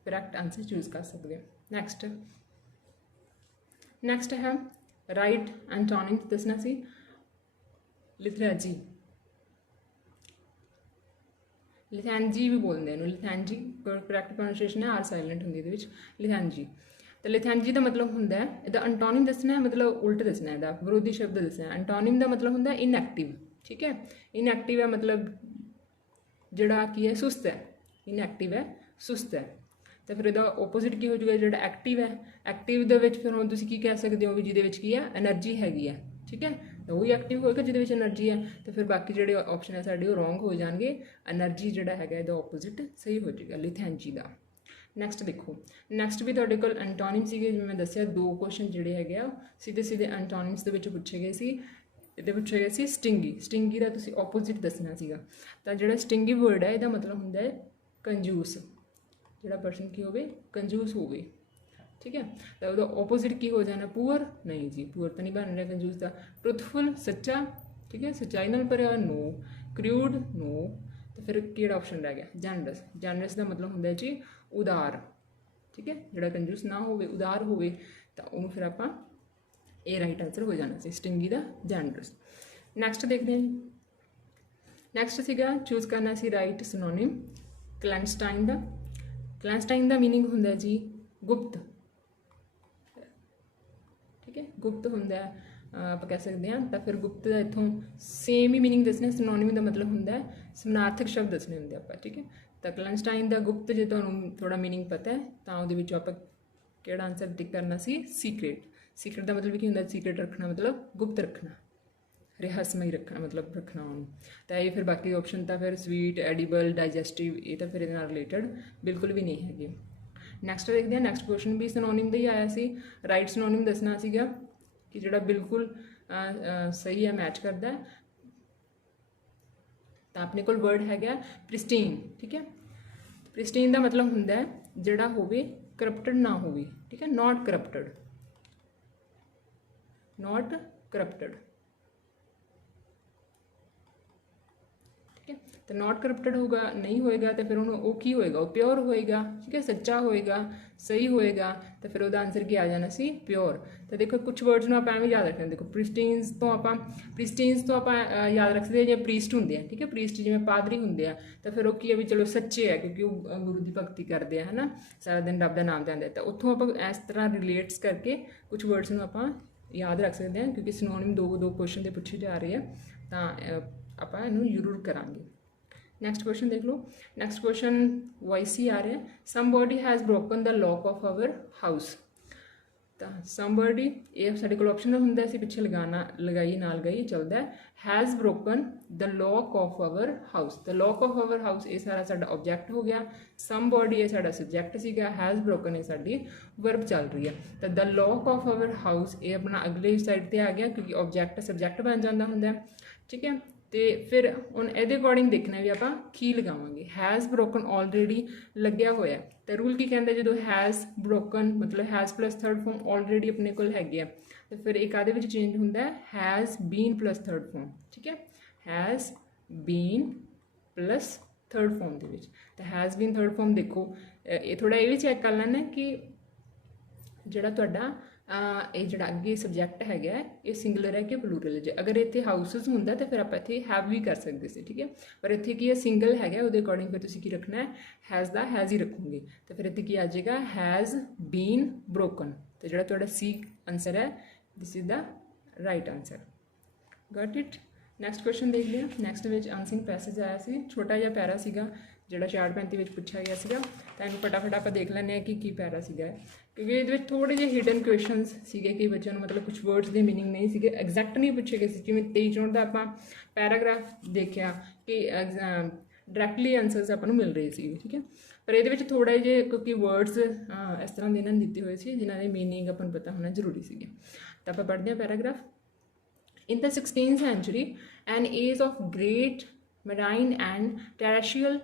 ਕਰੈਕਟ ਆਨਸਰ ਚੂਜ਼ ਕਰ ਸਕਦੇ ਹੋ। ਨੈਕਸਟ ਹੈ ਰਾਈਟ ਐਂਟੋਨਿਮਸ ਦੱਸਣਾ ਸੀ। ਲਿਥੈਂਜੀ, ਲਿਥੈਂਜੀ ਵੀ ਬੋਲਦੇ ਇਹਨੂੰ, ਲਿਥੈਂਜੀ ਕਰੈਕਟ ਪ੍ਰੋਨਾਂਸੀਏਸ਼ਨ ਹੈ, ਆਰ ਸਾਇਲੈਂਟ ਹੁੰਦੀ ਇਹਦੇ ਵਿੱਚ, ਲਿਥੈਂਜੀ। ਤਾਂ ਲਿਥੈਂਜੀ ਦਾ ਮਤਲਬ ਹੁੰਦਾ ਹੈ, ਇਹਦਾ ਐਂਟੋਨਿਮ ਦੱਸਣਾ ਹੈ, ਮਤਲਬ ਉਲਟ ਦੱਸਣਾ ਹੈ, ਇਹਦਾ ਵਿਰੋਧੀ ਸ਼ਬਦ ਦੱਸਣਾ ਹੈ। ਐਂਟੋਨਿਮ ਦਾ ਮਤਲਬ ਹੁੰਦਾ ਇਨਐਕਟਿਵ, ਠੀਕ ਹੈ। ਇਨਐਕਟਿਵ ਹੈ ਮਤਲਬ ਜਿਹੜਾ ਕੀ ਹੈ, ਸੁਸਤ ਹੈ, ਇਨਐਕਟਿਵ ਹੈ, ਸੁਸਤ ਹੈ। ਤਾਂ ਫਿਰ ਇਹਦਾ ਓਪੋਜ਼ਿਟ ਕੀ ਹੋ ਜਾਊਗਾ, ਜਿਹੜਾ ਐਕਟਿਵ ਹੈ। ਐਕਟਿਵ ਦੇ ਵਿੱਚ ਫਿਰ ਹੁਣ ਤੁਸੀਂ ਕੀ ਕਹਿ ਸਕਦੇ ਹੋ ਵੀ ਜਿਹਦੇ ਵਿੱਚ ਕੀ ਹੈ, એનર્ਜੀ ਹੈਗੀ ਹੈ, ਠੀਕ ਹੈ। ਤਾਂ ਉਹੀ ਐਕਟਿਵ ਹੋਏਗਾ ਜਿਹਦੇ ਵਿੱਚ એનર્ਜੀ ਹੈ। ਤਾਂ ਫਿਰ ਬਾਕੀ ਜਿਹੜੇ ਆਪਸ਼ਨ ਹੈ ਸਾਡੇ ਉਹ ਰੋਂਗ ਹੋ ਜਾਣਗੇ, એનર્ਜੀ ਜਿਹੜਾ ਹੈਗਾ ਇਹਦਾ ਓਪੋਜ਼ਿਟ ਸਹੀ ਹੋ ਜਾਏਗਾ ਲਿਥੈਂਜੀ ਦਾ। ਨੈਕਸਟ ਦੇਖੋ, ਨੈਕਸਟ ਵੀ ਤੁਹਾਡੇ ਕੋਲ ਐਂਟੋਨਿਮ ਸੀਗੇ, ਜਿਵੇਂ ਮੈਂ ਦੱਸਿਆ ਦੋ ਕੁਐਸਚਨ ਜਿਹੜੇ ਹੈਗੇ ਆ ਸਿੱਧੇ ਸਿੱਧੇ ਐਂਟੋਨਿਮਸ ਦੇ ਵਿੱਚ ਪੁੱਛੇ ਗਏ ਸੀ। ਇਹਦੇ ਪੁੱਛਿਆ ਗਿਆ ਸੀ ਸਟਿੰਗੀ, ਸਟਿੰਗੀ ਦਾ ਤੁਸੀਂ ਓਪੋਜ਼ਿਟ ਦੱਸਣਾ ਸੀਗਾ। ਤਾਂ ਜਿਹੜਾ ਸਟਿੰਗੀ ਵਰਡ ਹੈ ਇਹਦਾ ਮਤਲਬ ਹੁੰਦਾ ਹੈ ਕੰਜੂਸ, ਜਿਹੜਾ ਪਰਸਨ ਕੀ ਹੋਵੇ, ਕੰਜੂਸ ਹੋਵੇ, ਠੀਕ ਹੈ। ਤਾਂ ਉਹਦਾ ਓਪੋਜ਼ਿਟ ਕੀ ਹੋ ਜਾਣਾ, ਪੂਅਰ, ਨਹੀਂ ਜੀ ਪੂਅਰ ਤਾਂ ਨਹੀਂ ਬਣ ਰਿਹਾ ਕੰਜੂਸ ਦਾ। ਟਰੂਥਫੁਲ, ਸੱਚਾ, ਠੀਕ ਹੈ, ਸੱਚਾਈ ਨਾਲ ਭਰਿਆ, ਨੋ। ਕਰਿਊਡ, ਨੋ। ਤਾਂ ਫਿਰ ਕਿਹੜਾ ਆਪਸ਼ਨ ਰਹਿ ਗਿਆ, ਜੈਨਰਸ। ਜੈਨਰਸ ਦਾ ਮਤਲਬ ਹੁੰਦਾ ਜੀ ਉਦਾਰ, ਠੀਕ ਹੈ। ਜਿਹੜਾ ਕੰਜੂਸ ਨਾ ਹੋਵੇ, ਉਦਾਰ ਹੋਵੇ, ਤਾਂ ਉਹਨੂੰ ਫਿਰ ਆਪਾਂ ਇਹ ਰਾਈਟ ਆਂਸਰ ਹੋ ਜਾਣਾ ਸੀ ਸਟਿੰਗੀ ਦਾ, ਜੈਨਰਸ। ਨੈਕਸਟ ਦੇਖਦੇ ਹਾਂ ਜੀ। ਨੈਕਸਟ ਸੀਗਾ ਚੂਜ਼ ਕਰਨਾ ਸੀ ਰਾਈਟ ਸਿਨੋਨਿਮ, ਕਲੈਂਸਟਾਈਨ ਦਾ। ਕਲੈਂਸਟਾਈਨ ਦਾ ਮੀਨਿੰਗ ਹੁੰਦਾ ਜੀ ਗੁਪਤ, ਠੀਕ ਹੈ, ਗੁਪਤ ਹੁੰਦਾ ਆਪਾਂ ਕਹਿ ਸਕਦੇ ਹਾਂ। ਤਾਂ ਫਿਰ ਗੁਪਤ ਦਾ ਇੱਥੋਂ ਸੇਮ ਹੀ ਮੀਨਿੰਗ ਦੱਸਣਾ, ਸਿਨੋਨਿਮ ਦਾ ਮਤਲਬ ਹੁੰਦਾ ਸਮਾਨਾਰਥਕ ਸ਼ਬਦ ਦੱਸਣੇ ਹੁੰਦੇ ਆਪਾਂ, ਠੀਕ ਹੈ। ਤਾਂ ਕਲੈਂਸਟਾਈਨ ਦਾ ਗੁਪਤ ਜੇ ਤੁਹਾਨੂੰ ਥੋੜਾ ਮੀਨਿੰਗ ਪਤਾ ਹੈ ਤਾਂ ਉਹਦੇ ਵਿੱਚੋਂ ਆਪਾਂ ਕਿਹੜਾ ਆਨਸਰ ਟਿਕ ਕਰਨਾ ਸੀ, ਸੀਕ੍ਰੇਟ। ਸੀਕ੍ਰੇਟ ਦਾ ਮਤਲਬ ਕੀ ਹੁੰਦਾ, ਸੀਕ੍ਰੇਟ ਰੱਖਣਾ ਮਤਲਬ ਗੁਪਤ ਰੱਖਣਾ, ਰਹੱਸਮਈ ਰੱਖਣਾ ਮਤਲਬ ਰੱਖਣਾ ਉਹਨੂੰ। ਤਾਂ ਇਹ ਫਿਰ ਬਾਕੀ ਆਪਸ਼ਨ ਤਾਂ ਫਿਰ ਸਵੀਟ, ਐਡੀਬਲ, ਡਾਈਜੈਸਟਿਵ, ਇਹ ਤਾਂ ਫਿਰ ਇਹਦੇ ਨਾਲ ਰਿਲੇਟਡ ਬਿਲਕੁਲ ਵੀ ਨਹੀਂ ਹੈਗੇ। ਨੈਕਸਟ ਦੇਖਦੇ ਹਾਂ। ਨੈਕਸਟ ਕੁਐਸਚਨ ਵੀ ਸਿਨੋਨਿਮ ਦਾ ਹੀ ਆਇਆ ਸੀ। ਰਾਈਟ ਸਿਨੋਨਿਮ ਦੱਸਣਾ ਸੀਗਾ ਕਿ ਜਿਹੜਾ ਬਿਲਕੁਲ ਸਹੀ ਹੈ, ਮੈਚ ਕਰਦਾ ਹੈ। ਤਾਂ ਆਪਣੇ ਕੋਲ ਵਰਡ ਹੈਗਾ ਪ੍ਰਿਸਟੀਨ, ਠੀਕ ਹੈ। ਪ੍ਰਿਸਟੀਨ ਦਾ ਮਤਲਬ ਹੁੰਦਾ ਹੈ ਜਿਹੜਾ ਹੋਵੇ ਕਰਪਟਡ ਨਾ ਹੋਵੇ, ਠੀਕ ਹੈ, ਨਾਟ ਕਰਪਟਡ, ਨਾਟ ਕਰਪਟਡ, ਠੀਕ ਹੈ। ਤਾਂ ਨਾਟ ਕਰਪਟਡ ਹੋਗਾ, ਨਹੀਂ ਹੋਏਗਾ ਤਾਂ ਫਿਰ ਉਹਨੂੰ ਉਹ ਕੀ ਹੋਏਗਾ, ਉਹ ਪਿਓਰ ਹੋਏਗਾ, ਠੀਕ ਹੈ, ਸੱਚਾ ਹੋਏਗਾ, ਸਹੀ ਹੋਏਗਾ। ਤਾਂ ਫਿਰ ਉਹਦਾ ਆਨਸਰ ਕੀ ਆ ਜਾਣਾ ਸੀ, ਪਿਓਰ। ਤਾਂ ਦੇਖੋ ਕੁਝ ਵਰਡਸ ਨੂੰ ਆਪਾਂ ਐਵੇਂ ਯਾਦ ਰੱਖਦੇ ਹਾਂ। ਦੇਖੋ ਪ੍ਰਿਸਟੀਨਸ ਤੋਂ ਆਪਾਂ ਯਾਦ ਰੱਖ ਸਕਦੇ ਹਾਂ ਜੇ ਪ੍ਰੀਸਟ ਹੁੰਦੇ ਆ, ਠੀਕ ਹੈ। ਪ੍ਰੀਸਟ ਜਿਵੇਂ ਪਾਦਰੀ ਹੁੰਦੇ ਆ ਤਾਂ ਫਿਰ ਉਹ ਕੀ ਹੈ ਵੀ ਚਲੋ ਸੱਚੇ ਆ ਕਿਉਂਕਿ ਉਹ ਗੁਰੂ ਦੀ ਭਗਤੀ ਕਰਦੇ ਆ, ਹੈ ਨਾ, ਸਾਰਾ ਦਿਨ ਰੱਬ ਦਾ ਨਾਮ ਲੈਂਦੇ। ਤਾਂ ਉੱਥੋਂ ਆਪਾਂ ਇਸ ਤਰ੍ਹਾਂ ਰਿਲੇਟਸ ਕਰਕੇ ਕੁਝ ਵਰਡਸ ਨੂੰ ਆਪਾਂ ਯਾਦ ਰੱਖ ਸਕਦੇ ਹਾਂ ਕਿਉਂਕਿ ਸਿਨੋਨਿਮ ਦੋ ਕੁਐਸਚਨ ਦੇ ਪੁੱਛੇ ਜਾ ਰਹੇ ਆ, ਤਾਂ ਆਪਾਂ ਇਹਨੂੰ ਜ਼ਰੂਰ ਕਰਾਂਗੇ। ਨੈਕਸਟ ਕੁਐਸਚਨ ਦੇਖ ਲਓ। ਨੈਕਸਟ ਕੁਐਸਚਨ ਵॉइस ਹੀ ਆ ਰਿਹਾ, somebody has broken the lock of hour house. ਤਾਂ ਸਮਬਡੀ ਇਹ ਸਾਡੇ ਕੋਲ ਆਪਸ਼ਨ ਹੁੰਦਾ ਸੀ ਪਿੱਛੇ ਲਗਾਈ ਨਾ ਲਗਾਈ ਚੱਲਦਾ ਹੈ। Has broken the lock of hour house, the lock of hour house ਇਹ ਸਾਰਾ ਸਾਡਾ ਆਬਜੈਕਟ ਹੋ ਗਿਆ, ਸਮਬਡੀ ਇਹ ਸਾਡਾ ਸਬਜੈਕਟ ਸੀਗਾ, ਹੈਜ਼ ਬ੍ਰੋਕਨ ਇਹ ਸਾਡੀ ਵਰਬ ਚੱਲ ਰਹੀ ਹੈ। ਤਾਂ ਦ ਲੌਕ ਆਫ ਆਵਰ ਹਾਊਸ ਇਹ ਆਪਣਾ ਅਗਲੇ ਸਾਈਡ ਤੇ ਆ ਗਿਆ ਕਿਉਂਕਿ ਆਬਜੈਕਟ ਸਬਜੈਕਟ ਬਣ ਜਾਂਦਾ ਹੁੰਦਾ, ਠੀਕ ਹੈ। ਤੇ ਫਿਰ ਹੁਣ ਇਹਦੇ ਅਕੋਰਡਿੰਗ ਦੇਖਣਾ ਵੀ ਆਪਾਂ ਕੀ ਲਗਾਵਾਂਗੇ। ਹੈਜ਼ ਬ੍ਰੋਕਨ ਆਲਰੇਡੀ ਲੱਗਿਆ ਹੋਇਆ, ਤਾਂ ਰੂਲ ਕੀ ਕਹਿੰਦਾ ਜਦੋਂ ਹੈਜ਼ ਬ੍ਰੋਕਨ ਮਤਲਬ has plus third farm already ਆਪਣੇ ਕੋਲ ਹੈਗੇ ਆ, ਤੇ ਫਿਰ ਇੱਕ ਆਦੇ ਵਿੱਚ ਚੇਂਜ ਹੁੰਦਾ has been plus third farm, ਠੀਕ ਹੈ। Has been plus third farm ਦੇ ਵਿੱਚ, ਤਾਂ ਹੈਜ਼ ਬੀਨ ਥਰਡ ਫਾਰਮ ਦੇਖੋ ਇਹ ਥੋੜਾ ਇਹ ਵੀ ਚੈੱਕ ਕਰ ਲੈਣਾ ਕਿ ਜਿਹੜਾ ਤੁਹਾਡਾ ਇਹ ਜਿਹੜਾ ਅੱਗੇ ਸਬਜੈਕਟ ਹੈਗਾ ਇਹ ਸਿੰਗੂਲਰ ਹੈ ਕਿ ਪਲੂਰਲ ਹੈ। ਅਗਰ ਇੱਥੇ ਹਾਊਸਸ ਹੁੰਦਾ ਤਾਂ ਫਿਰ ਆਪਾਂ ਇੱਥੇ ਹੈਵ ਵੀ ਕਰ ਸਕਦੇ ਸੀ, ਠੀਕ ਹੈ। ਪਰ ਇੱਥੇ ਕੀ ਹੈ ਸਿੰਗਲ ਹੈਗਾ, ਉਹਦੇ ਅਕੋਰਡਿੰਗ ਫਿਰ ਤੁਸੀਂ ਕੀ ਰੱਖਣਾ ਹੈ, ਹੈਜ਼ ਦਾ ਹੈਜ਼ ਹੀ ਰੱਖੋਗੇ। ਤਾਂ ਫਿਰ ਇੱਥੇ ਕੀ ਆ ਜਾਏਗਾ, ਹੈਜ਼ ਬੀਨ ਬ੍ਰੋਕਨ। ਤੇ ਜਿਹੜਾ ਤੁਹਾਡਾ ਸੀ ਆਨਸਰ ਹੈ, this is the right answer. Got it. Next question ਦੇਖ ਲਿਆ। ਨੈਕਸਟ ਵਿੱਚ ਅਨਸਿੰਗ ਪੈਸੇਜ ਆਇਆ ਸੀ, ਛੋਟਾ ਜਿਹਾ ਪੈਰਾ ਸੀਗਾ ਜਿਹੜਾ 435 ਵਿੱਚ ਪੁੱਛਿਆ ਗਿਆ ਸੀਗਾ। ਤਾਂ ਇਹਨੂੰ ਫਟਾਫਟ ਆਪਾਂ ਦੇਖ ਲੈਂਦੇ ਹਾਂ ਕਿ ਕੀ ਪੈਰਾ ਸੀਗਾ, ਕਿਉਂਕਿ ਇਹਦੇ ਵਿੱਚ ਥੋੜ੍ਹੇ ਜਿਹੇ ਹਿਡਨ ਕੁਐਸਚਨਸ ਸੀਗੇ ਕਈ ਬੱਚਿਆਂ ਨੂੰ ਮਤਲਬ ਕੁਝ ਵਰਡਸ ਦੇ ਮੀਨਿੰਗ ਨਹੀਂ ਸੀਗੇ, ਐਗਜ਼ੈਕਟ ਨਹੀਂ ਪੁੱਛੇ ਗਏ ਸੀ। ਜਿਵੇਂ 23-24 ਦਾ ਆਪਾਂ ਪੈਰਾਗ੍ਰਾਫ ਦੇਖਿਆ ਕਿ ਡਾਇਰੈਕਟਲੀ ਆਨਸਰਸ ਆਪਾਂ ਨੂੰ ਮਿਲ ਰਹੇ ਸੀ, ਠੀਕ ਹੈ। ਪਰ ਇਹਦੇ ਵਿੱਚ ਥੋੜ੍ਹਾ ਜਿਹੇ ਕਿਉਂਕਿ ਵਰਡਸ ਇਸ ਤਰ੍ਹਾਂ ਦੇ ਇਹਨਾਂ ਨੇ ਦਿੱਤੇ ਹੋਏ ਸੀ ਜਿਨ੍ਹਾਂ ਦੇ ਮੀਨਿੰਗ ਆਪਾਂ ਨੂੰ ਪਤਾ ਹੋਣਾ ਜ਼ਰੂਰੀ ਸੀਗੇ। ਤਾਂ ਆਪਾਂ ਪੜ੍ਹਦੇ ਹਾਂ paragraph. In the 16th century, an age of great marine and terrestrial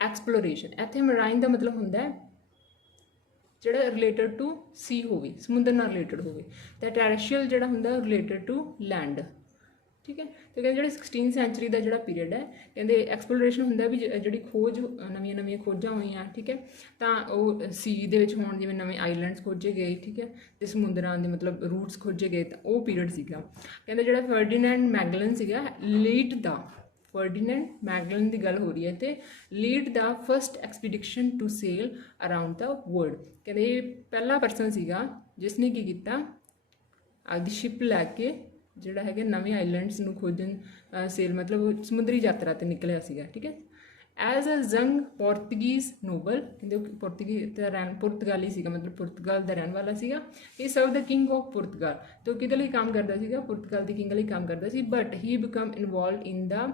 exploration, ਇੱਥੇ marine ਦਾ ਮਤਲਬ ਹੁੰਦਾ ਹੈ ਜਿਹੜਾ ਰਿਲੇਟਡ ਟੂ ਸੀ ਹੋਵੇ, ਸਮੁੰਦਰ ਨਾਲ ਰਿਲੇਟਡ ਹੋਵੇ, ਤੇ ਟੈਰੇਸ਼ੀਅਲ ਜਿਹੜਾ ਹੁੰਦਾ ਰਿਲੇਟਡ ਟੂ ਲੈਂਡ, ਠੀਕ ਹੈ। ਤੇ ਕਹਿੰਦੇ ਜਿਹੜੇ 16th ਸੈਂਚਰੀ ਦਾ ਜਿਹੜਾ ਪੀਰੀਅਡ ਹੈ, ਕਹਿੰਦੇ ਐਕਸਪਲੋਰੇਸ਼ਨ ਹੁੰਦਾ ਵੀ ਜਿਹੜੀ ਖੋਜ ਨਵੀਆਂ ਖੋਜਾਂ ਹੋਈਆਂ, ਠੀਕ ਹੈ। ਤਾਂ ਉਹ ਸੀ ਦੇ ਵਿੱਚ ਹੋਣ, ਜਿਵੇਂ ਨਵੇਂ ਆਈਲੈਂਡਸ ਖੋਜੇ ਗਏ, ਠੀਕ ਹੈ, ਤੇ ਸਮੁੰਦਰਾਂ ਦੇ ਮਤਲਬ ਰੂਟਸ ਖੋਜੇ ਗਏ, ਤਾਂ ਉਹ ਪੀਰੀਅਡ ਸੀਗਾ। ਕਹਿੰਦੇ ਜਿਹੜਾ ਫਰਡੀਨੈਂਡ ਮੈਗਲਨ ਸੀਗਾ, ਲੀਡ ਦਾ ਫਰਡੀਨੈਂਡ ਮੈਗਲਨ ਦੀ ਗੱਲ ਹੋ ਰਹੀ ਹੈ, ਤੇ lead the first expedition to sail around the world. ਕਹਿੰਦੇ ਇਹ ਪਹਿਲਾ ਪਰਸਨ ਸੀਗਾ ਜਿਸ ਨੇ ਕੀ ਕੀਤਾ, ਆਪਦੀ ਸ਼ਿਪ ਲੈ ਕੇ ਜਿਹੜਾ ਹੈਗਾ ਨਵੇਂ ਆਈਲੈਂਡਸ ਨੂੰ ਖੋਜਣ ਸੇਲ ਮਤਲਬ ਸਮੁੰਦਰੀ ਯਾਤਰਾ 'ਤੇ ਨਿਕਲਿਆ ਸੀਗਾ, ਠੀਕ ਹੈ। ਐਜ਼ ਅ ਯੰਗ ਪੋਰਤਗੀਜ਼ ਨੋਬਲ, ਕਹਿੰਦੇ ਪੁਰਤਗਾਲੀ ਸੀਗਾ, ਮਤਲਬ ਪੁਰਤਗਾਲ ਦਾ ਰਹਿਣ ਵਾਲਾ ਸੀਗਾ। ਇਹ ਸਰਵ ਦਾ ਕਿੰਗ ਆਫ ਪੁਰਤਗਾਲ, ਤੇ ਉਹ ਕਿਹਦੇ ਲਈ ਕੰਮ ਕਰਦਾ ਸੀਗਾ, ਪੁਰਤਗਾਲ ਦੀ ਕਿੰਗ ਲਈ ਕੰਮ ਕਰਦਾ ਸੀ। But he become involved in the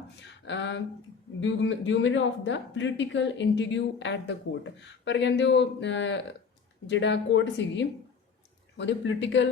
humour of the political intrigue at the court. ਪਰ ਕਹਿੰਦੇ ਉਹ ਜਿਹੜਾ ਕੋਰਟ ਸੀਗੀ ਉਹਦੇ ਪੋਲੀਟੀਕਲ